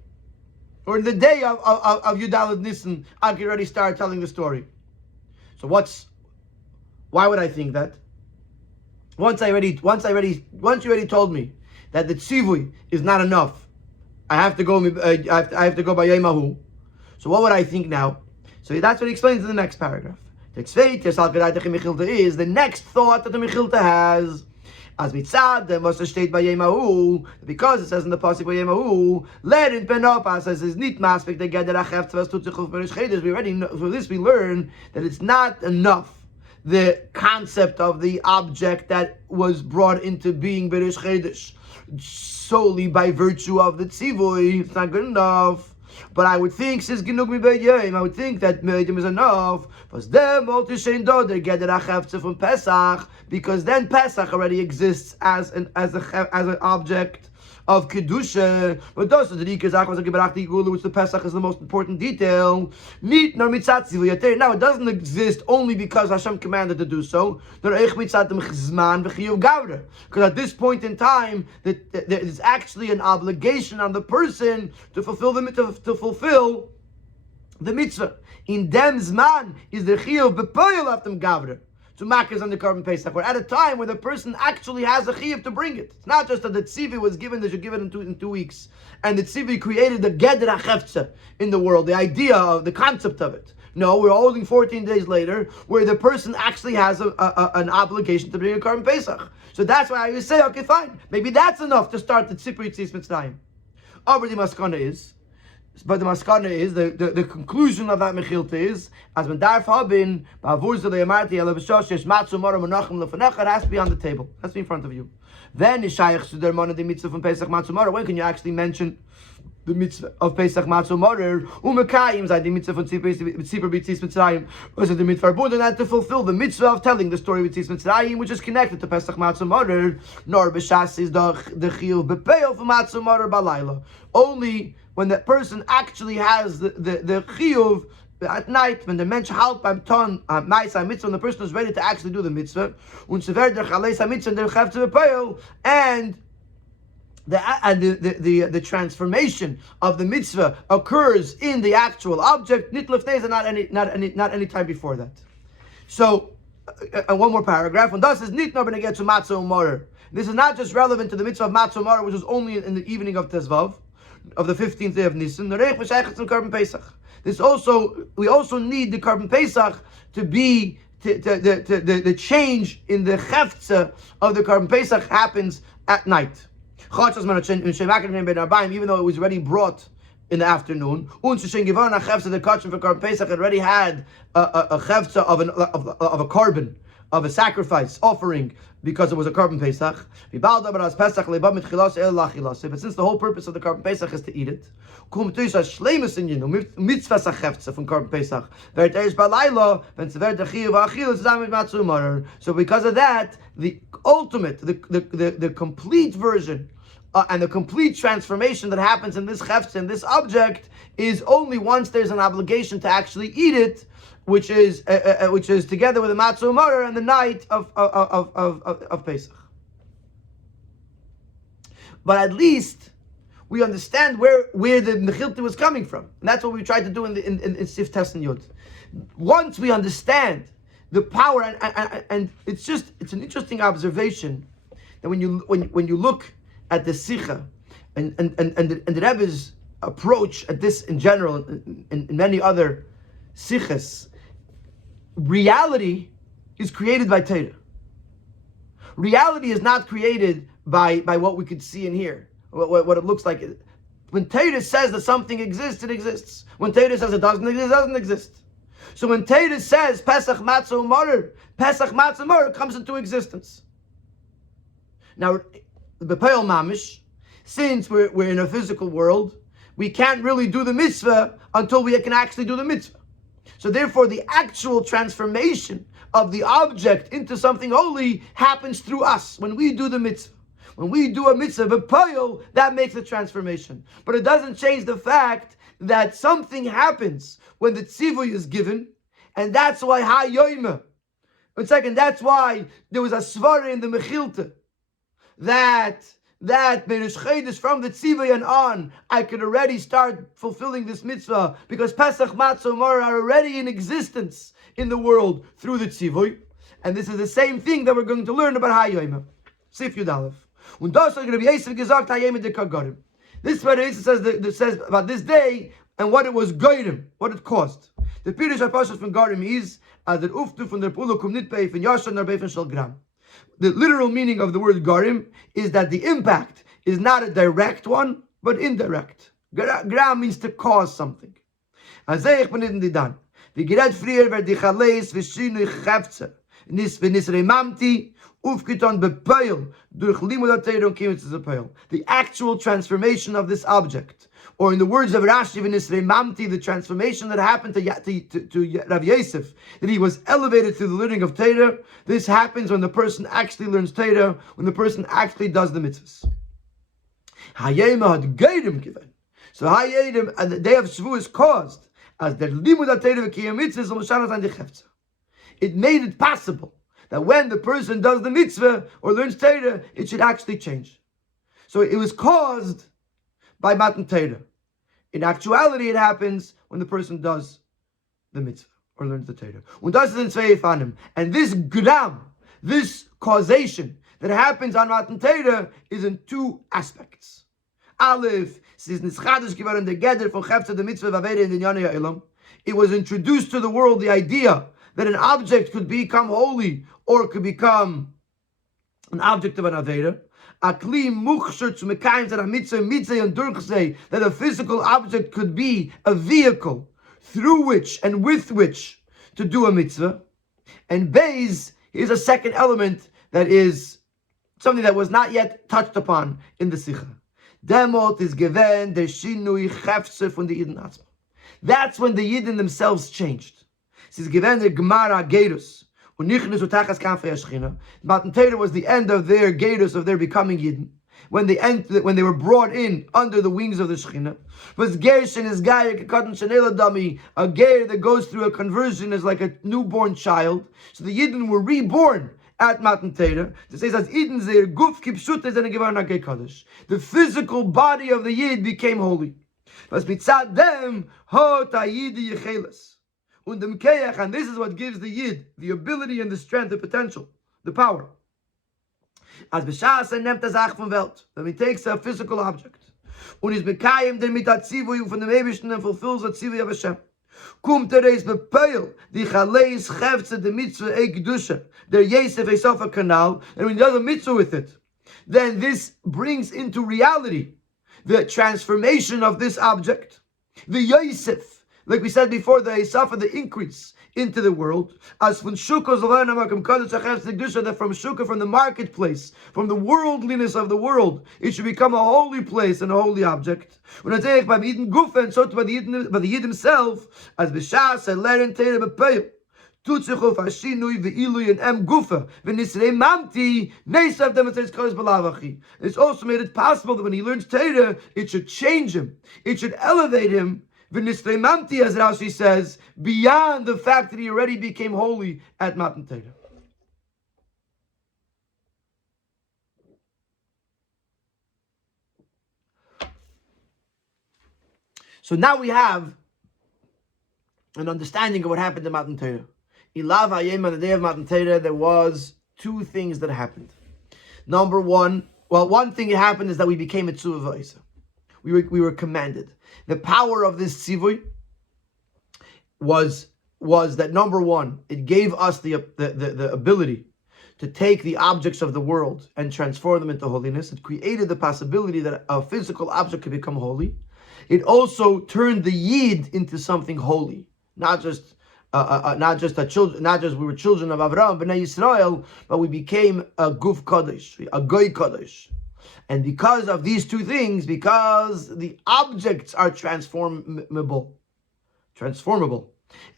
or in the day of Yudalad Nisan, I could already start telling the story. So why would I think that? Once you already told me that the tzivui is not enough, I have to go by Yemahu. So what would I think now? So that's what he explains in the next paragraph. Is the next thought that the Mechilta has. As mitzad, the Moshe state by Yemahu, because it says in the pasuk by Yemahu, let it ben up as says nit maspek the geder achef tzvas tutzich berish chedesh. We already know, from this we learn that it's not enough. The concept of the object that was brought into being berish chedesh solely by virtue of the tzivui, it's not good enough. But I would think, says Genug mi b'yayim, I would think that Medim is enough. From Pesach, because then Pesach already exists as an object of kedusha. But those are the which the Pesach is the most important detail. Now it doesn't exist only because Hashem commanded to do so. Because at this point in time, there is actually an obligation on the person to fulfill the mitzvah. In dem zman is the chiyuv b'poyel aftem gavre to makas on the carbon pesach. We're at a time where the person actually has a chiyuv to bring it. It's not just that the tzivi was given; they should give it in 2 weeks, and the tzivi created the geder achefza in the world, the idea of the concept of it. No, we're holding 14 days later, where the person actually has an obligation to bring a carbon pesach. So that's why I say, okay, fine, maybe that's enough to start the tzipri tzis mitzrayim. But the maskana is, the conclusion of that mechilta is, as when darf haben, ba'avur zeh le'amarti ela b'shosh yesh matzu mora menachem lefanech, it has to be on the table, it has to be in front of you. Then is shaykh suder mana the mitzvah from Pesach matzu mora. When can you actually mention the mitzvah of Pesach matzu mora? Umekayim zay the mitzvah from tzipur b'tzis mitzrayim. Was it the mitzvah b'udan and to fulfill the mitzvah of telling the story b'tzis mitzrayim, which is connected to Pesach matzu mora? Nor b'shas is the chiyuv b'peil for matzu mora balayla. Only when that person actually has the chiyuv at night, when the mensch halt beim ton ma'aseh mitzvah, when the person is ready to actually do the mitzvah, und sever der chalei mitzvah der chafetz b'peil, and the transformation of the mitzvah occurs in the actual object, nit lefnei, not any time before that. So, one more paragraph. When das is nit no ben get to matzah u'morer. This is not just relevant to the mitzvah of matzah u'morer, which was only in the evening of Tezvav, of the 15th day of Nisan. We also need the carbon pesach to be the change in the chefza of the carbon pesach happens at night. Even though it was already brought in the afternoon, the kachim for carbon pesach already had a chefza of a carbon, of a sacrifice offering, because it was a carbon pesach. But since the whole purpose of the carbon pesach is to eat it, from carbon pesach, so because of that, the ultimate, the complete version and the complete transformation that happens in this chefza, in this object, is only once there's an obligation to actually eat it, which is together with the matzah u'morer and the night of Pesach. But at least we understand where the mechilta was coming from, and that's what we tried to do in Sif Tes and Yud. Once we understand the power, and it's an interesting observation that when you look at the Sikha and the Rebbe's approach at this in general, in many other Sikhas, reality is created by Torah. Reality is not created by what we could see and hear, what it looks like. When Torah says that something exists, it exists. When Torah says it doesn't exist, it doesn't exist. So when Torah says Pesach Matzah U'morer, Pesach Matzah U'morer comes into existence. Now, bepayol mamish, since we're in a physical world, we can't really do the mitzvah until we can actually do the mitzvah. So therefore, the actual transformation of the object into something holy happens through us when we do the mitzvah. When we do a mitzvah, bepayol, that makes the transformation. But it doesn't change the fact that something happens when the tzivui is given, and that's why hayoyma. One second, that's why there was a svara in the Mechilta that Beresh from the tzivui and on, I could already start fulfilling this mitzvah because Pesach, Matzah, Umar are already in existence in the world through the tzivui, and this is the same thing that we're going to learn about hayoyma. Sif Yud Aleph. Und das hat Rabbi Yosef gesagt, hayoyma de kagarim. This Rabbi says about this day and what it was goyim, what it caused. The Pirush HaPashas from Garim is as the uftu from the Pula kum nit beif and yashan nar beif and shal gram. The literal meaning of the word garim is that the impact is not a direct one, but indirect. Gram means to cause something. Azayich benidin didan. V'giret frier ver dichaleis v'shinui chefze. Nis remamti. The actual transformation of this object, or in the words of Rashi, the transformation that happened to Rav Yosef, that he was elevated through the learning of Torah. This happens when the person actually learns Torah, when the person actually does the mitzvahs. So Hayedim, the day of Shavuot is caused as the limud Torah v'kiyam mitzvahs. It made it possible that when the person does the mitzvah or learns Torah, it should actually change. So it was caused by Matan Torah. In actuality, it happens when the person does the mitzvah or learns the Torah. And this gram, this causation that happens on Matan Torah is in two aspects. Aleph, it was introduced to the world the idea that an object could become holy or could become an object of an Aveda. That a physical object could be a vehicle through which and with which to do a mitzvah. And Beis is a second element that is something that was not yet touched upon in the Sikha. Demot is given der Shinui Chefse von the Yidden Atzma. That's when the Yidden themselves changed. It is given the Gemara Gerus. Matan Torah was the end of their Gerus, of their becoming Yidden. When they were brought in under the wings of the Shechina. Was Gersh and his guy a ger that goes through a conversion is like a newborn child. So the Yidden were reborn at Matan Torah. It says as Yidden their guf kipshut is and Kaddish. The physical body of the Yid became holy. Was mitzad them hot ayidi yecheles. And this is what gives the Yid the ability and the strength, the potential, the power. As b'shas nehmt azach from Welt, that he takes a physical object, and is bekayim der mit atzivui from the Eibishten and fulfills the tzivui of Hashem. Kumt reis bepeil die chaleis chefze the mitzvah ekdusha der Yosef Esofa canal, and when he does a mitzvah with it, then this brings into reality the transformation of this object, the Yosef. Like we said before, they suffer the increase into the world. As from Shukah, that from Shukah, from the marketplace, from the worldliness of the world, it should become a holy place and a holy object. When I say by the Yidden Gufa, and so by the Yid himself, as B'shas and Leren Teire B'Peil, Tutzichov Hashinui V'Ilui and Em Gufa, V'Nisrei Mamti, Neisav demonstrates Kodesh B'Lavachi. It's also made it possible that when he learns Teire, it should change him, it should elevate him. V'nisleimanti, as Rashi says, beyond the fact that he already became holy at Matan Torah. So now we have an understanding of what happened at Matan Torah. Ilav Hayem, on the day of Matan Torah, there was two things that happened. Number one, one thing that happened is that we became a Tzuva V'Isa. We were commanded. The power of this tzivui was that number one, it gave us the ability to take the objects of the world and transform them into holiness. It created the possibility that a physical object could become holy. It also turned the Yid into something holy, not just we were children of Avraham, Bnei Yisrael, but we became a Guf Kaddish, a Goy Kaddish. And because of these two things, because the objects are transformable,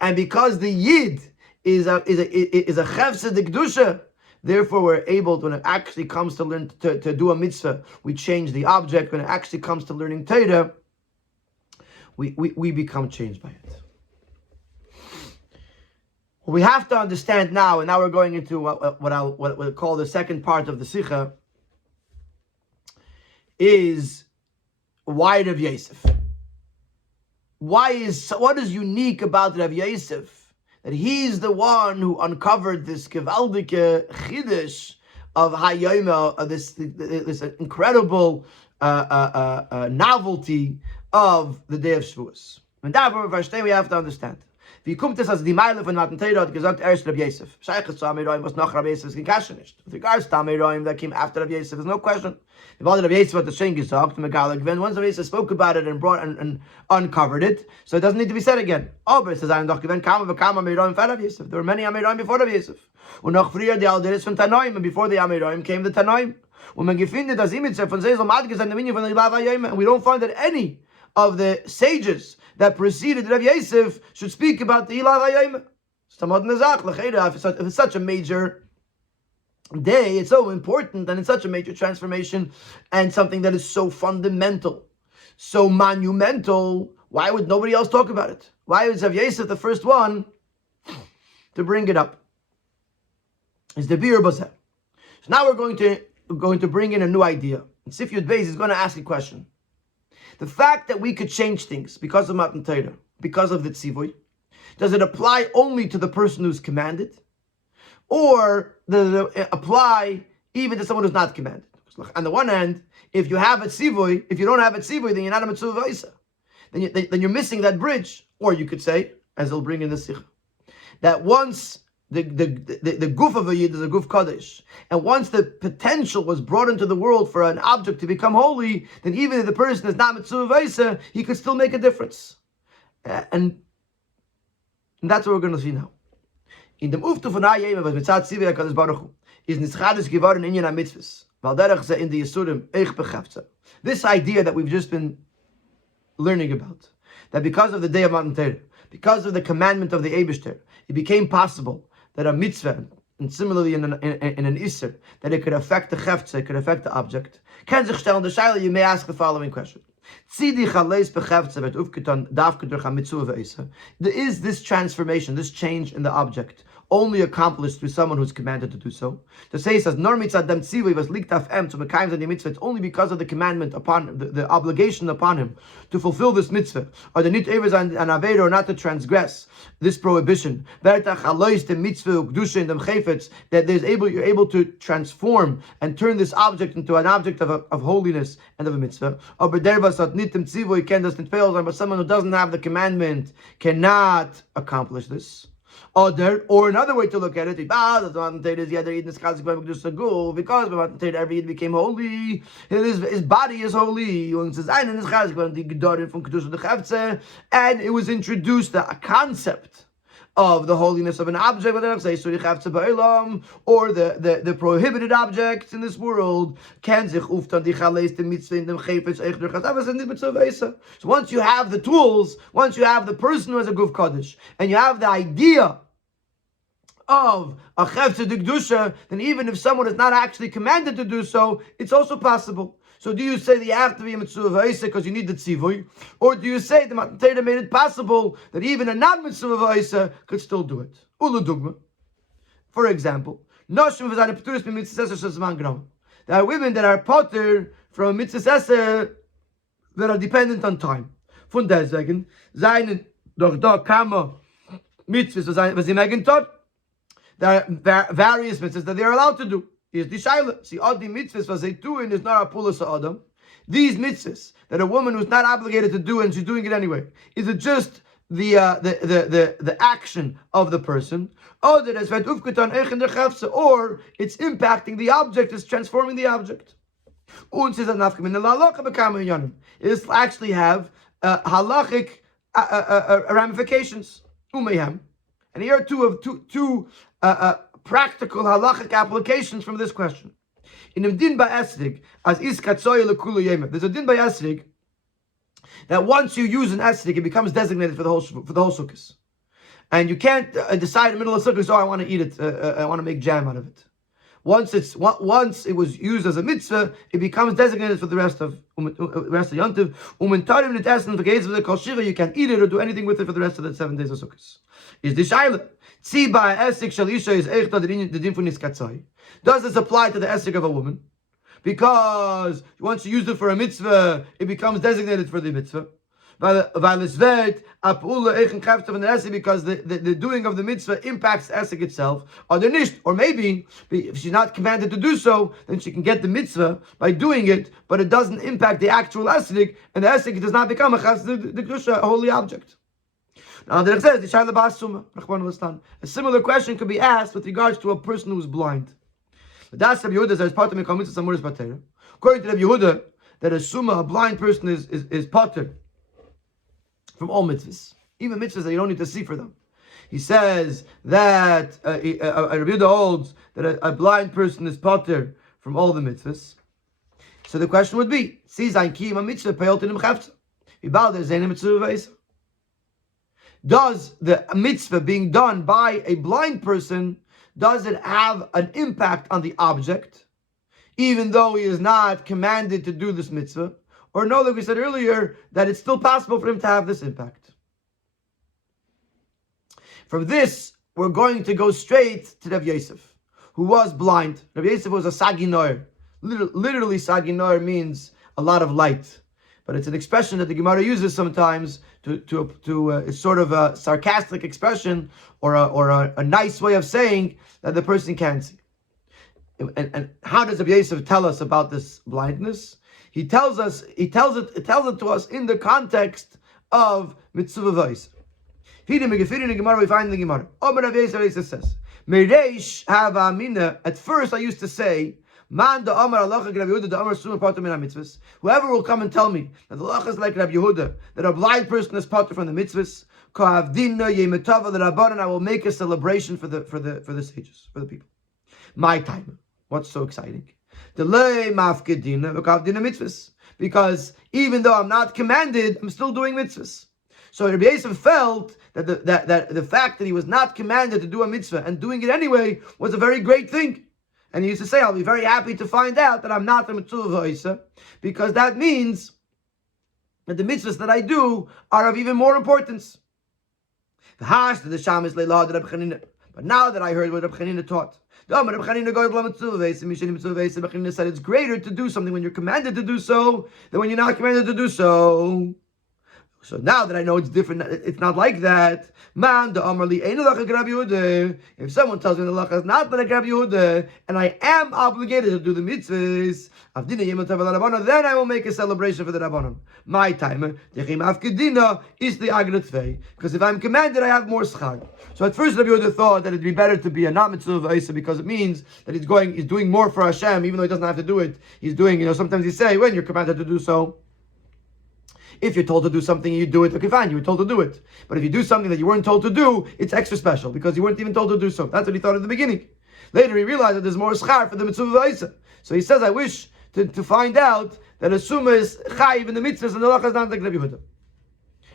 and because the Yid is a chefse de kedusha, therefore we're able to, when it actually comes to learn to do a mitzvah, we change the object. When it actually comes to learning Torah, we become changed by it. What we have to understand now, and now we're going into what we'll call the second part of the Sikha, is why Rav Yosef? What is unique about Rav Yosef? That he's the one who uncovered this gewaldige chiddush of Hayoma, of this incredible novelty of the day of Shavuos. And therefore, we have to understand. Wie kommt es, als die Meile von Matan Torah hat gesagt, erst Rabbi Yosef. Sheiches zu Amiroim, was nach Rabbi Yosef ist kein nicht. With regards to Amiroim that came after Rabbi Yosef, there's no question. If all Rabbi Yosef had the same gesagt, when once Rabbi Yosef spoke about it and brought and uncovered it, so it doesn't need to be said again. Aber es ist ein doch gewinnt, kam Amiroim for Rabbi Yosef. There were many Amiroim before Rabbi Yosef. Und noch früher die Alderis von Tanoim, and before the Amiroim came the Tanoim. Und man gefindet, dass Imitzer von Seisel Madge sein, der Minion von der Ilav HaYoim, and we don't find that any of the sages that preceded Rav Yosef should speak about the Ilav HaYoim. If it's such a major day, it's so important, and it's such a major transformation, and something that is so fundamental, so monumental, why would nobody else talk about it? Why was Rav Yosef the first one to bring it up? It's the Bir Bazeh. So now we're going to bring in a new idea. And Sif Yud Beis is going to ask a question. The fact that we could change things because of Matan Torah, because of the Tzivoy, does it apply only to the person who's commanded? Or does it apply even to someone who's not commanded? On the one hand, if you have a Tzivoy, if you don't have a Tzivoy, then you're not a Mitzvah V'isa. Then you're missing that bridge. Or you could say, as he'll bring in the Sikha, that once the goof of a Yid is a goof Kaddish, and once the potential was brought into the world for an object to become holy, then even if the person is not Mitzvah V'isa, he could still make a difference. And that's what we're going to see now. In dem Uftu von Hayem, was mitzat Tzivei HaKadosh Baruch Hu, is nischadish geworden in Inyan HaMitzvahs, weil derech ze in the Yisurim eich bechafza. This idea that we've just been learning about, that because of the day of Matan Torah, because of the commandment of the Eibishter, it became possible that a mitzvah, and similarly in an Isser, that it could affect the chefza, it could affect the object. Ken sich stellen the shaila, you may ask the following question. There is this transformation, this change in the object, only accomplished through someone who's commanded to do so. To say, it says, it's only because of the commandment upon the obligation upon him to fulfill this mitzvah, or the nit an aveda, or not to transgress this prohibition. That you're able to transform and turn this object into an object of holiness and of a mitzvah. But someone who doesn't have the commandment cannot accomplish this. Or another way to look at it, because every Yid became holy, his body is holy, and it was introduced a concept of the holiness of an object, or the prohibited objects in this world. So once you have the tools, once you have the person who has a Guf Kaddish, and you have the idea of a Chefze de Kedusha, then even if someone is not actually commanded to do so, it's also possible. So do you say that you have to be a Mitzvah V'Isa because you need the Tzivoy? Or do you say the Matan Torah made it possible that even a non-Mitzvah V'Isa could still do it? Ulu Dugma. For example, there are women that are potter from Mitzvah Sesser that are dependent on time. Von deswegen, seinen doch da kama Mitzvahs, was sie megen tot, there are various mitzvahs that they are allowed to do. Here's the shaila. See, all the mitzvahs was they doing is not a pulas adam. These mitzvahs that a woman who's not obligated to do and she's doing it anyway, is it just the action of the person, or it's impacting the object, it's transforming the object. It actually have halachic ramifications. And here are two practical halachic applications from this question. In a din by esrig, as is katsoy lekulu yemer. There's a din by esrig that once you use an esrig, it becomes designated for the whole sukkahs. And you can't decide in the middle of sukkahs, I want to eat it, I want to make jam out of it. Once it was used as a mitzvah, it becomes designated for the rest of Yontiv. You can't eat it or do anything with it for the rest of the 7 days of Sukkot. Is the shaila? Does this apply to the esek of a woman? Because once you use it for a mitzvah, it becomes designated for the mitzvah. Because the doing of the mitzvah impacts esek itself. Or maybe if she's not commanded to do so, then she can get the mitzvah by doing it, but it doesn't impact the actual esek, and the esek does not become a holy object. Now there says a similar question could be asked with regards to a person who's blind. According to Rabbi Yehuda, that a summa, a blind person, is pater from all mitzvahs, even mitzvahs that you don't need to see for them. He says that Rabbi Yehuda holds that a blind person is pater from all the mitzvahs. So the question would be: does the mitzvah being done by a blind person, does it have an impact on the object, even though he is not commanded to do this mitzvah? Or no, like we said earlier, that it's still possible for him to have this impact. From this, we're going to go straight to Rav Yosef, who was blind. Rav Yosef was a saginor. Literally, saginor means a lot of light. But it's an expression that the Gemara uses sometimes it's sort of a sarcastic expression or a nice way of saying that the person can't see. And how does Rabbi Yosef tell us about this blindness? He tells it to us in the context of mitzvah vayis. We find in the Gemara. Rabbi Yosef says, "Mereish have amina." At first, I used to say, "Man da Amar Halacha Rabbi Yehuda da Amar Suma Pater min mitzvahs." Whoever will come and tell me that the halacha is like Rabbi Yehuda, that a blind person is pater from the mitzvahs, Ka'avdina yemetava the Rabbanan, I will make a celebration for the sages, for the people. My time. What's so exciting? Because even though I'm not commanded, I'm still doing mitzvahs. So Rabbi Yosef felt that the fact that he was not commanded to do a mitzvah and doing it anyway was a very great thing. And he used to say, I'll be very happy to find out that I'm not a mitzvah v'oisa, because that means that the mitzvahs that I do are of even more importance. But now that I heard what Rabbi Chanina taught, Rabbi Chanina said it's greater to do something when you're commanded to do so than when you're not commanded to do so. So now that I know it's different, it's not like that. If someone tells me the halacha is not like Rabbi Yehuda, and I am obligated to do the mitzvahs, then I will make a celebration for the Rabbanon. My time is the agrat, because if I'm commanded, I have more schar. So at first, Rabbi Yehuda thought that it'd be better to be a not mitzvah v'oisa, because it means that he's doing more for Hashem, even though he doesn't have to do it. He's doing, sometimes he say when you're commanded to do so. If you're told to do something and you do it, okay, fine, you were told to do it. But if you do something that you weren't told to do, it's extra special because you weren't even told to do so. That's what he thought at the beginning. Later he realized that there's more schar for the mitzvah v'oisa. So he says, I wish to find out that a summa is chayiv in the mitzvahs and the halacha is not like Rabbi Yehuda.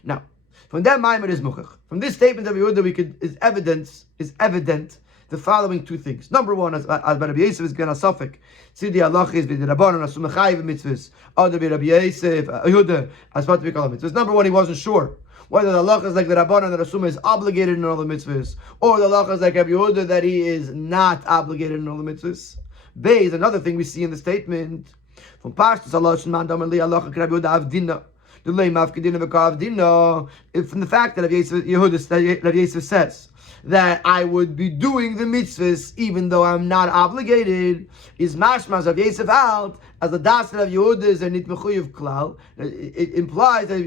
Now, from that maimer is muchach. From this statement of Rabbi Yehuda, is evident the following two things. Number one, as Rabbi Yosef is going to suffix, Tzidi Allah is the Rabbanon, Asuma Chayiv mitzvahs, other Rabbi Yosef, Yehuda, as what we call mitzvahs. Number one, he wasn't sure whether the Allah is like the Rabbanon, that Asuma is obligated in all the mitzvahs, or the Allah is like Rabbi Yehuda, that he is not obligated in all the mitzvahs. Bay is another thing we see in the statement from Pashtus Allah Shman Damar Li Allah Rabbi Yehuda Avdina. From the fact that Rabbi Yosef says that I would be doing the mitzvahs even though I'm not obligated, is mashmas of Yosef out as the das of Yehuda is a nit mechuyev klal. It implies that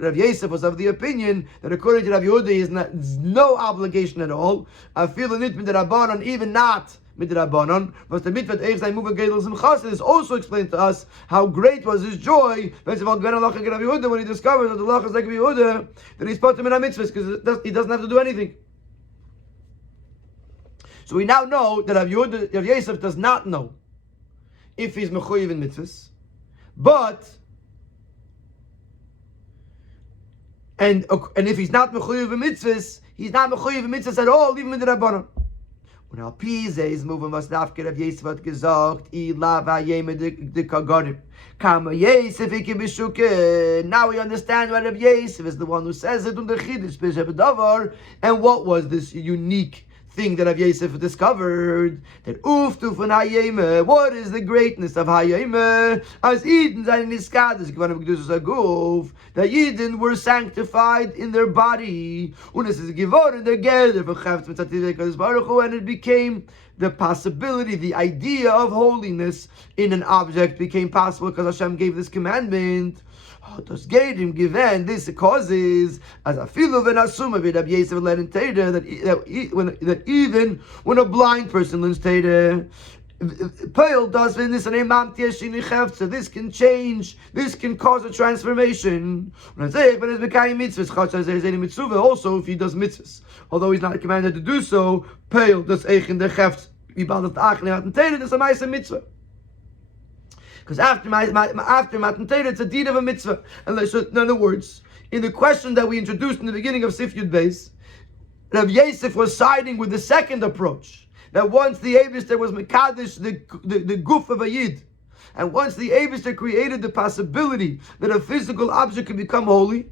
Rav Yosef was of the opinion that according to Rav Yehuda is no obligation at all. I feel a nit midrabanan, even not midrabanan. But the mitzvah eiv zay muva gedel simchas is also explained to us how great was his joy when he discovered that the lach is like Yehuda, that he's put him in a mitzvahs because he doesn't have to do anything. So we now know that Rav Yosef does not know if he's mechuyev in mitzvahs, but and if he's not mechuyev in mitzvahs, he's not mechuyev in mitzvahs at all, even in the Rabbanon. Und al Pise is moving was Dafke Rav Yosef hat gesagt, I lava yeme de kagarim. Kama Yosef ik bishuke. Now we understand why Rav Yosef is the one who says it on the Chiddush B'Shem Davar. And what was this unique thing that Rav Yosef discovered? That uftu von hayeme. What is the greatness of hayeme? As Eden zayin niskados gvanim kedusas aguf. That Eden were sanctified in their body. Und es ist geworden der Gelder von Chavtz Mitzvah Kadosh Baruch Hu, and it became the possibility, the idea of holiness in an object became possible because Hashem gave this commandment. Das Gedim given this causes as a filo and assume with Rabbi Yosef learn Torah that even when a blind person learns Torah, Peil does this and so this can change, this can cause a transformation. Also, if he does mitzvahs, although he's not commanded to do so, Peil does eichen the chefts. That's a nice mitzvah. Because after Matan Torah, it's a deed of a mitzvah. And so, in other words, in the question that we introduced in the beginning of Sif Yud Beis, Rav Yosef was siding with the second approach. That once the Eibishter was Mekadosh, the guf of a Yid, and once the Eibishter created the possibility that a physical object can become holy,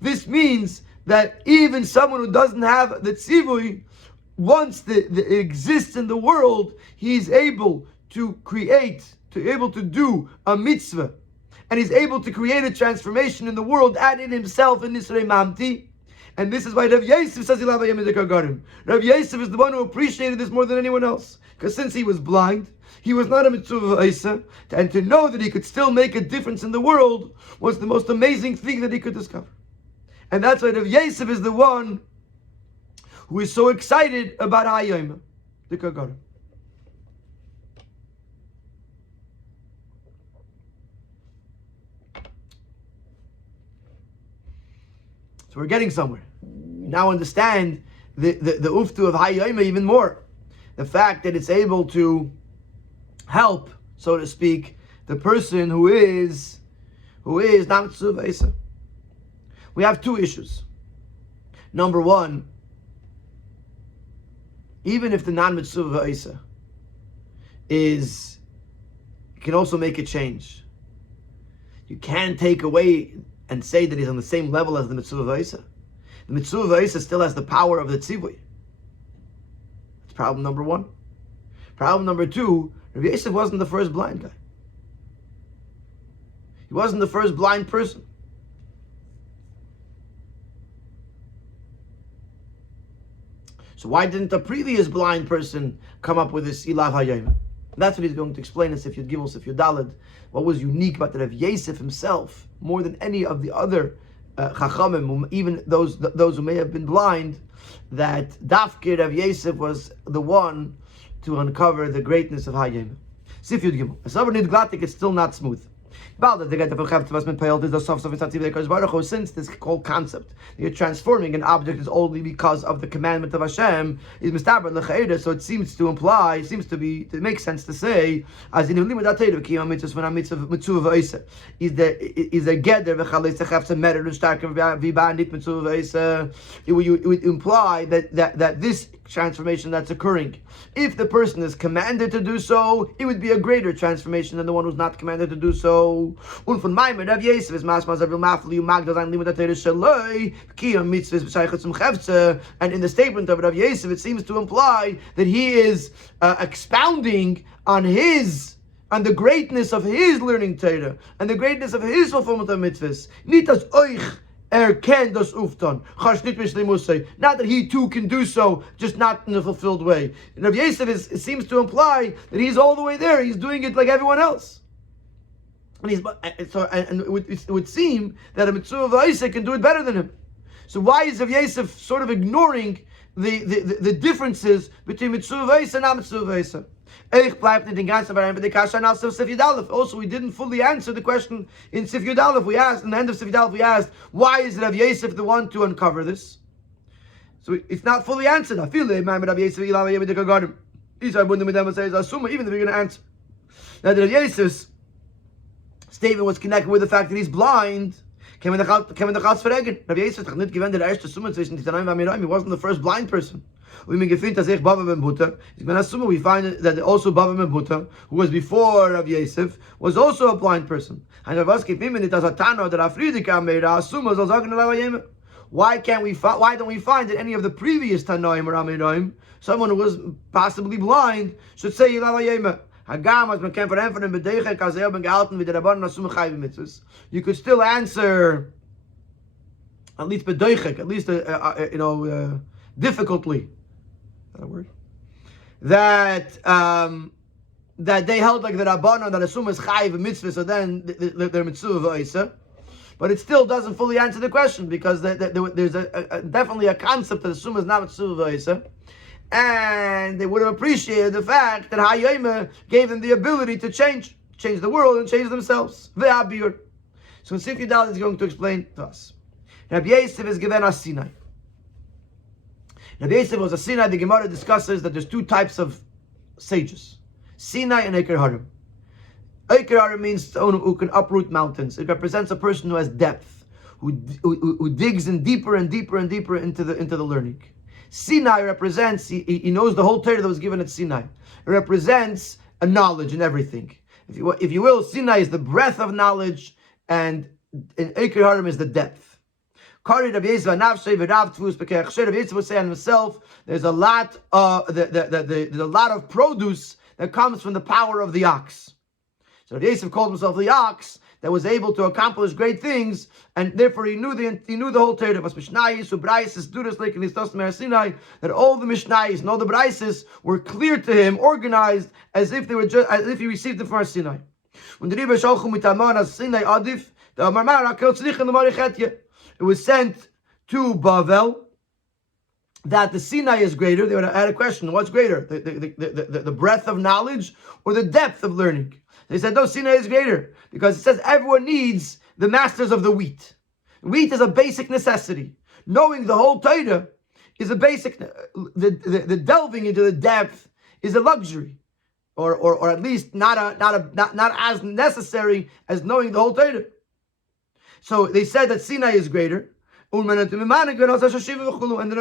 this means that even someone who doesn't have the tzivui, once it exists in the world, he's able to create, able to do a mitzvah, and he's able to create a transformation in the world and in himself in Nisrei Mamti. And this is why Rav Yosef says Rav Yosef is the one who appreciated this more than anyone else. Because since he was blind, he was not a mitzvah Isa, and to know that he could still make a difference in the world was the most amazing thing that he could discover. And that's why Rav Yosef is the one who is so excited about Hayom, the Kagarim. So we're getting somewhere. We now understand the uftu of Hayom even more. The fact that it's able to help, so to speak, the person who is not mitzvah Isa. We have two issues. Number one, even if the non-mitzvah Isa can also make a change. You can't take away and say that he's on the same level as the mitzvah Isa. The mitzvah Isa still has the power of the tzivui. That's problem number one. Problem number two, Rabbi Yosef wasn't the first blind guy. He wasn't the first blind person. So why didn't the previous blind person come up with this Ilav Hayom? That's what he's going to explain in Sif Yud Gimel, Sif Yud Daled. What was unique about the Rav Yosef himself, more than any of the other Chachamim, even those who may have been blind, that Dafke Rav Yosef was the one to uncover the greatness of Hayom. Sif Yud Gimel. It's still not smooth. Since this whole concept, you're transforming an object is only because of the commandment of Hashem, is mistaber l'chayda. So it seems to imply, it makes sense to say, as in limud atayda kiyam mitzvah when a mitzvah v'isa is there geder v'chalei sechafsa merer l'shtarkem v'banit mitzvah v'isa. It would imply that this transformation that's occurring, if the person is commanded to do so, it would be a greater transformation than the one who's not commanded to do so. And in the statement of Rav Yosef, it seems to imply that he is expounding on the greatness of his learning Torah and the greatness of his fulfillment of mitzvahs. Not that he too can do so, just not in a fulfilled way. And Rav Yosef it seems to imply that he's all the way there. He's doing it like everyone else. And it would seem that a mitzvah v'isa can do it better than him. So why is Rav Yosef sort of ignoring the differences between mitzvah v'isa and not mitzvah v'isa? Also, we didn't fully answer the question in Sif Yud Aleph. We asked, in the end of Sif Yud Aleph, we asked, why is Rav Yosef the one to uncover this? So it's not fully answered. Even if we're going to answer. That Rabbi Yosef's statement was connected with the fact that he's blind. Rabbi Yosef hat nicht gewähnt der erste Summe zwischen die Tanaim und Amoraim. He wasn't the first blind person. We find that also Bava ben Buta, who was before Rabbi Yosef, was also a blind person. Why don't we find that any of the previous Tanaim or Amoraim, someone who was possibly blind, should say Yilav HaYema? You could still answer at least bedoichek, at least difficultly. Is that a word? That they held like the Rabbanon that assume is chayiv a mitzvah, so then they're mitzvah v'oisa. But it still doesn't fully answer the question, because there's definitely a concept that assume is not mitzvah v'oisa. And they would have appreciated the fact that HaYema gave them the ability to change the world and change themselves. Ve'abiyur. So Sif Yudal is going to explain to us. Rabbi Yosef is given us Sinai. Rabbi Yosef was a Sinai. The Gemara discusses that there's two types of sages: Sinai and Eker Harim. Eker Harim means someone who can uproot mountains. It represents a person who has depth, who digs in deeper and deeper and deeper into the learning. Sinai represents, he knows the whole Torah that was given at Sinai. It represents a knowledge in everything. If you will, Sinai is the breadth of knowledge, and Eker Harim is the depth. Rabbi Yosef would say on himself, there's a lot of produce that comes from the power of the ox. So Rabbi Yosef called himself the ox that was able to accomplish great things, and therefore he knew the whole Torah. That all the Mishnayos and all the Braises were clear to him, organized as if he received them from Sinai. When the Rebbe Shalchu mitamon as Sinai adif, the Marmar Akel Tzlich and the Marichetye. It was sent to Bavel that the Sinai is greater. They had a question: what's greater, the breadth of knowledge or the depth of learning? They said, no, Sinai is greater, because it says everyone needs the masters of the wheat. Wheat is a basic necessity. Knowing the whole Torah is a basic. The delving into the depth is a luxury, or at least not as necessary as knowing the whole Torah. So they said that Sinai is greater, and then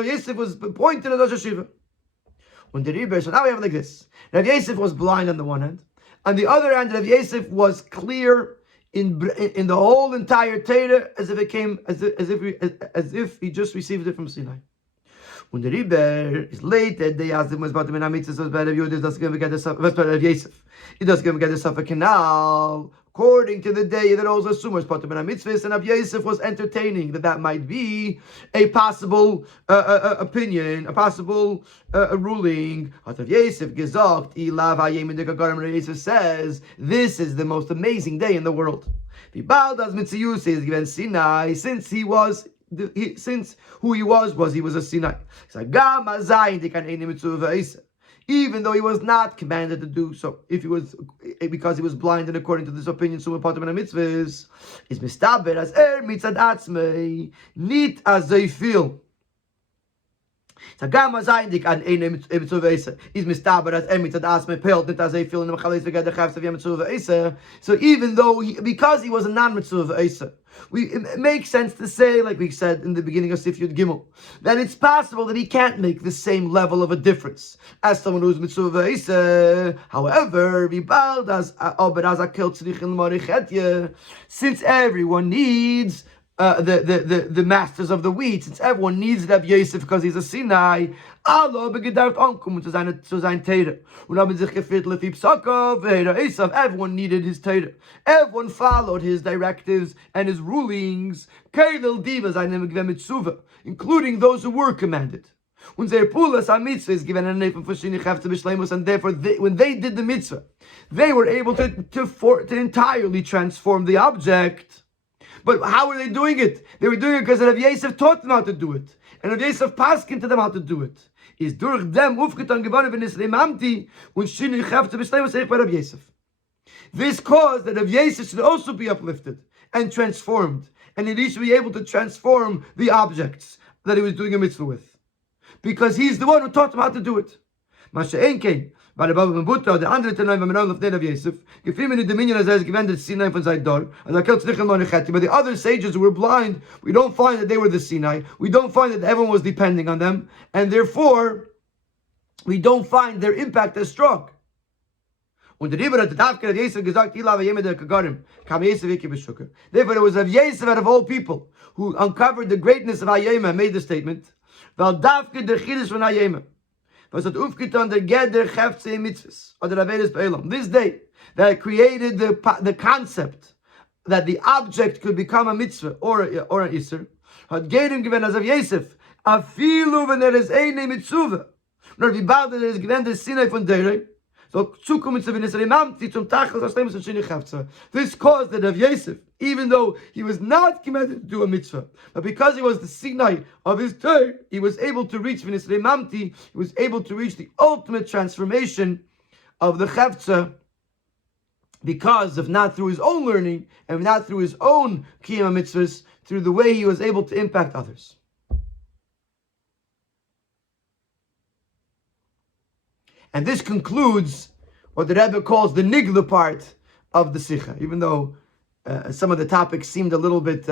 Yosef was pointed at Rosh Hashiva. So now we have like this: Rabbi Yosef was blind on the one hand. On the other hand, Rabbi Yosef was clear in the whole entire Torah, as if he just received it from Sinai. When the Rebbe is late, they asked him, was about the mitzvahs, was better Yosef, does give get the Yosef. He does give get the Safa Canal. According to the day that also Sumer Potter ben Mitzvahs, and Rabbi Yosef was entertaining that might be a possible opinion, a possible ruling. Rabbi Yosef says this is the most amazing day in the world. Since who he was a Sinai. Even though he was not commanded to do so, because he was blind, and according to this opinion, Summa Potter ben Mitzvahs is mistaber as mitzad atzmei, nit as they feel. So even though he because he was a non-mitzvah, it makes sense to say, like we said in the beginning of Sif Yud Gimel, that it's possible that he can't make the same level of a difference as someone who's mitzvah. However, since everyone needs the masters of the wheat, since everyone needs Rabbi Yosef because he's a Sinai, everyone needed his Torah. Everyone followed his directives and his rulings, including those who were commanded. And therefore, when they did the mitzvah, they were able to entirely transform the object. But how were they doing it? They were doing it because Rabbi Yosef taught them how to do it. And Rabbi Yosef paskin to them how to do it. Is durch them aufgetan geworden, wenn es lemamti und shini chafte b'shleim seich by Rabbi Yosef. This caused that Rabbi Yosef should also be uplifted and transformed. And he should be able to transform the objects that he was doing a mitzvah with. Because he's the one who taught them how to do it. Masha enkein, Bei der Baba Butter, der andere Teil von Rav Yosef, gefiel mir die Dominion as gewendet Sinai von sein Dor, and I killed Tznichel Monecheti. But the other sages who were blind, we don't find that they were the Sinai. We don't find that everyone was depending on them, and therefore we don't find their impact as strong. Und der Rebbe hat Tafke Rav Yosef gesagt, Ila v'yeme der Kagarim, kam Yosef iki b'shuker. Therefore, it was Rav Yosef out of all people who uncovered the greatness of Hayema and made the statement, Val Davke der Chiddush von Hayema. Was hat aufgetan der Geder Chefze in Mitzvahs, or the Avedes Be'elam. This day, that created the concept that the object could become a mitzvah or an Yisro, hat Gedem given as of Yosef, afilu when there is eine mitzvah. Nor wie bald there is given the Sinai von Derei, so zukommen zu V'nisar Imamti zum Tachas Hashem und Shini Chefze. This caused that of Yosef, even though he was not commanded to do a mitzvah, but because he was the Sinai of his Torah, he was able to reach V'nisar Imamti, he was able to reach the ultimate transformation of the Chefze, because of not through his own learning and not through his own kiyam mitzvahs, through the way he was able to impact others. And this concludes what the Rebbe calls the nigla part of the Sikha, even though some of the topics seemed a little bit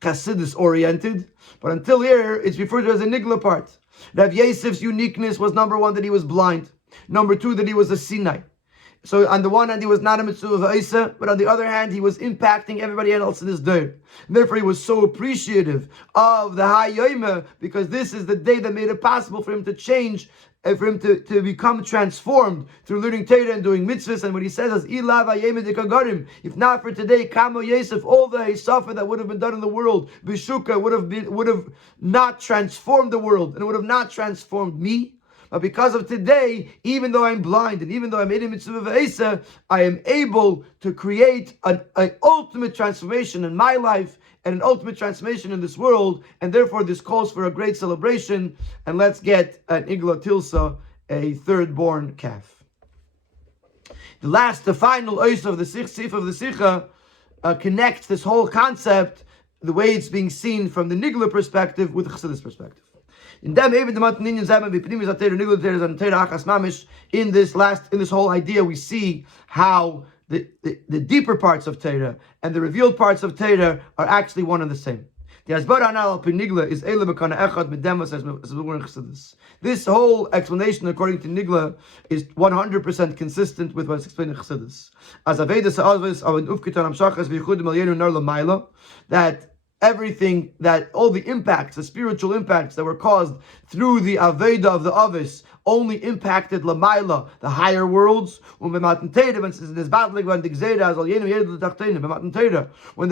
Chassidus oriented, but until here it's referred to as a nigla part. Rav Yosef's uniqueness was number one, that he was blind. Number two, that he was a Sinai. So on the one hand, he was not a mitzvah of Isa, but on the other hand, he was impacting everybody else in his day. Therefore, he was so appreciative of the Hayoma, because this is the day that made it possible for him to change, for him to become transformed through learning Torah and doing mitzvahs. And what he says is, Ilav Hayema de Kagarim. If not for today, Kamo Yosef, all the Hisafa that would have been done in the world, Bishuka would have not transformed the world, and it would have not transformed me. But because of today, even though I'm blind and even though I made a mitzvah v'esa, I am able to create an ultimate transformation in my life and an ultimate transformation in this world. And therefore, this calls for a great celebration. And let's get an Igla Tilsa, a third-born calf. The final ois of the Sif of the Sikha connects this whole concept, the way it's being seen from the Nigla perspective with the Chassidus perspective. In this whole idea, we see how the deeper parts of Torah and the revealed parts of Torah are actually one and the same. This whole explanation, according to Nigla, is 100% consistent with what's explained in Chassidus. That everything, that all the impacts, the spiritual impacts that were caused through the Aveda of the Avis, only impacted Lamaila, the higher worlds. When the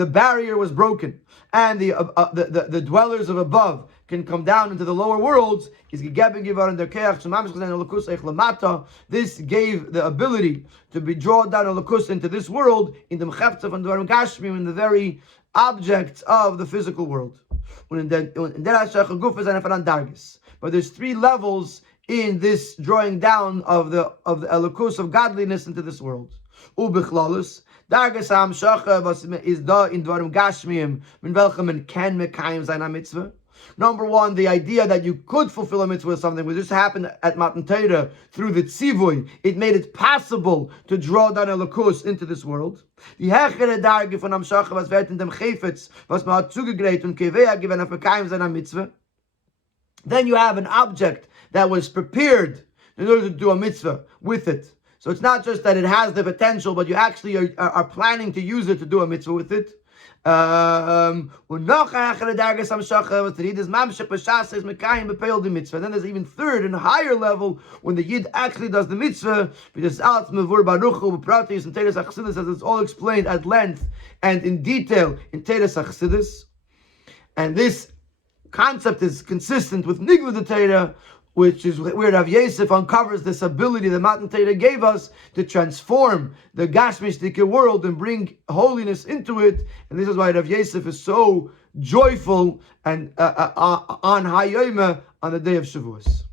barrier was broken and the dwellers of above can come down into the lower worlds, this gave the ability to be drawn down a lakus into this world, in the mechaftzah and dvarim gashmim, in the very objects of the physical world. But there's three levels in this drawing down of the elokus of godliness into this world. Ubichlolus, dargas hamshacha was is da in dvarim gashmim min welchem and can mekayim zayin mitzvah. Number one, the idea that you could fulfill a mitzvah with something, which just happened at Matan Torah through the tzivoy, it made it possible to draw down a lakus into this world. The hechere darge von hamshacha was wird in dem chefetz was man hat zugegreift und kevea given auf mekayim zayin mitzvah. Then you have an object that was prepared in order to do a mitzvah with it. So it's not just that it has the potential, but you actually are planning to use it to do a mitzvah with it. Then there's even third and higher level when the Yid actually does the mitzvah, because it's all explained at length and in detail in Teres HaChassidus. And this concept is consistent with Nigla the Torah, which is where Rav Yosef uncovers this ability that Matan Torah gave us to transform the Gashmishtike world and bring holiness into it. And this is why Rav Yosef is so joyful and on Hayoma on the day of Shavuos.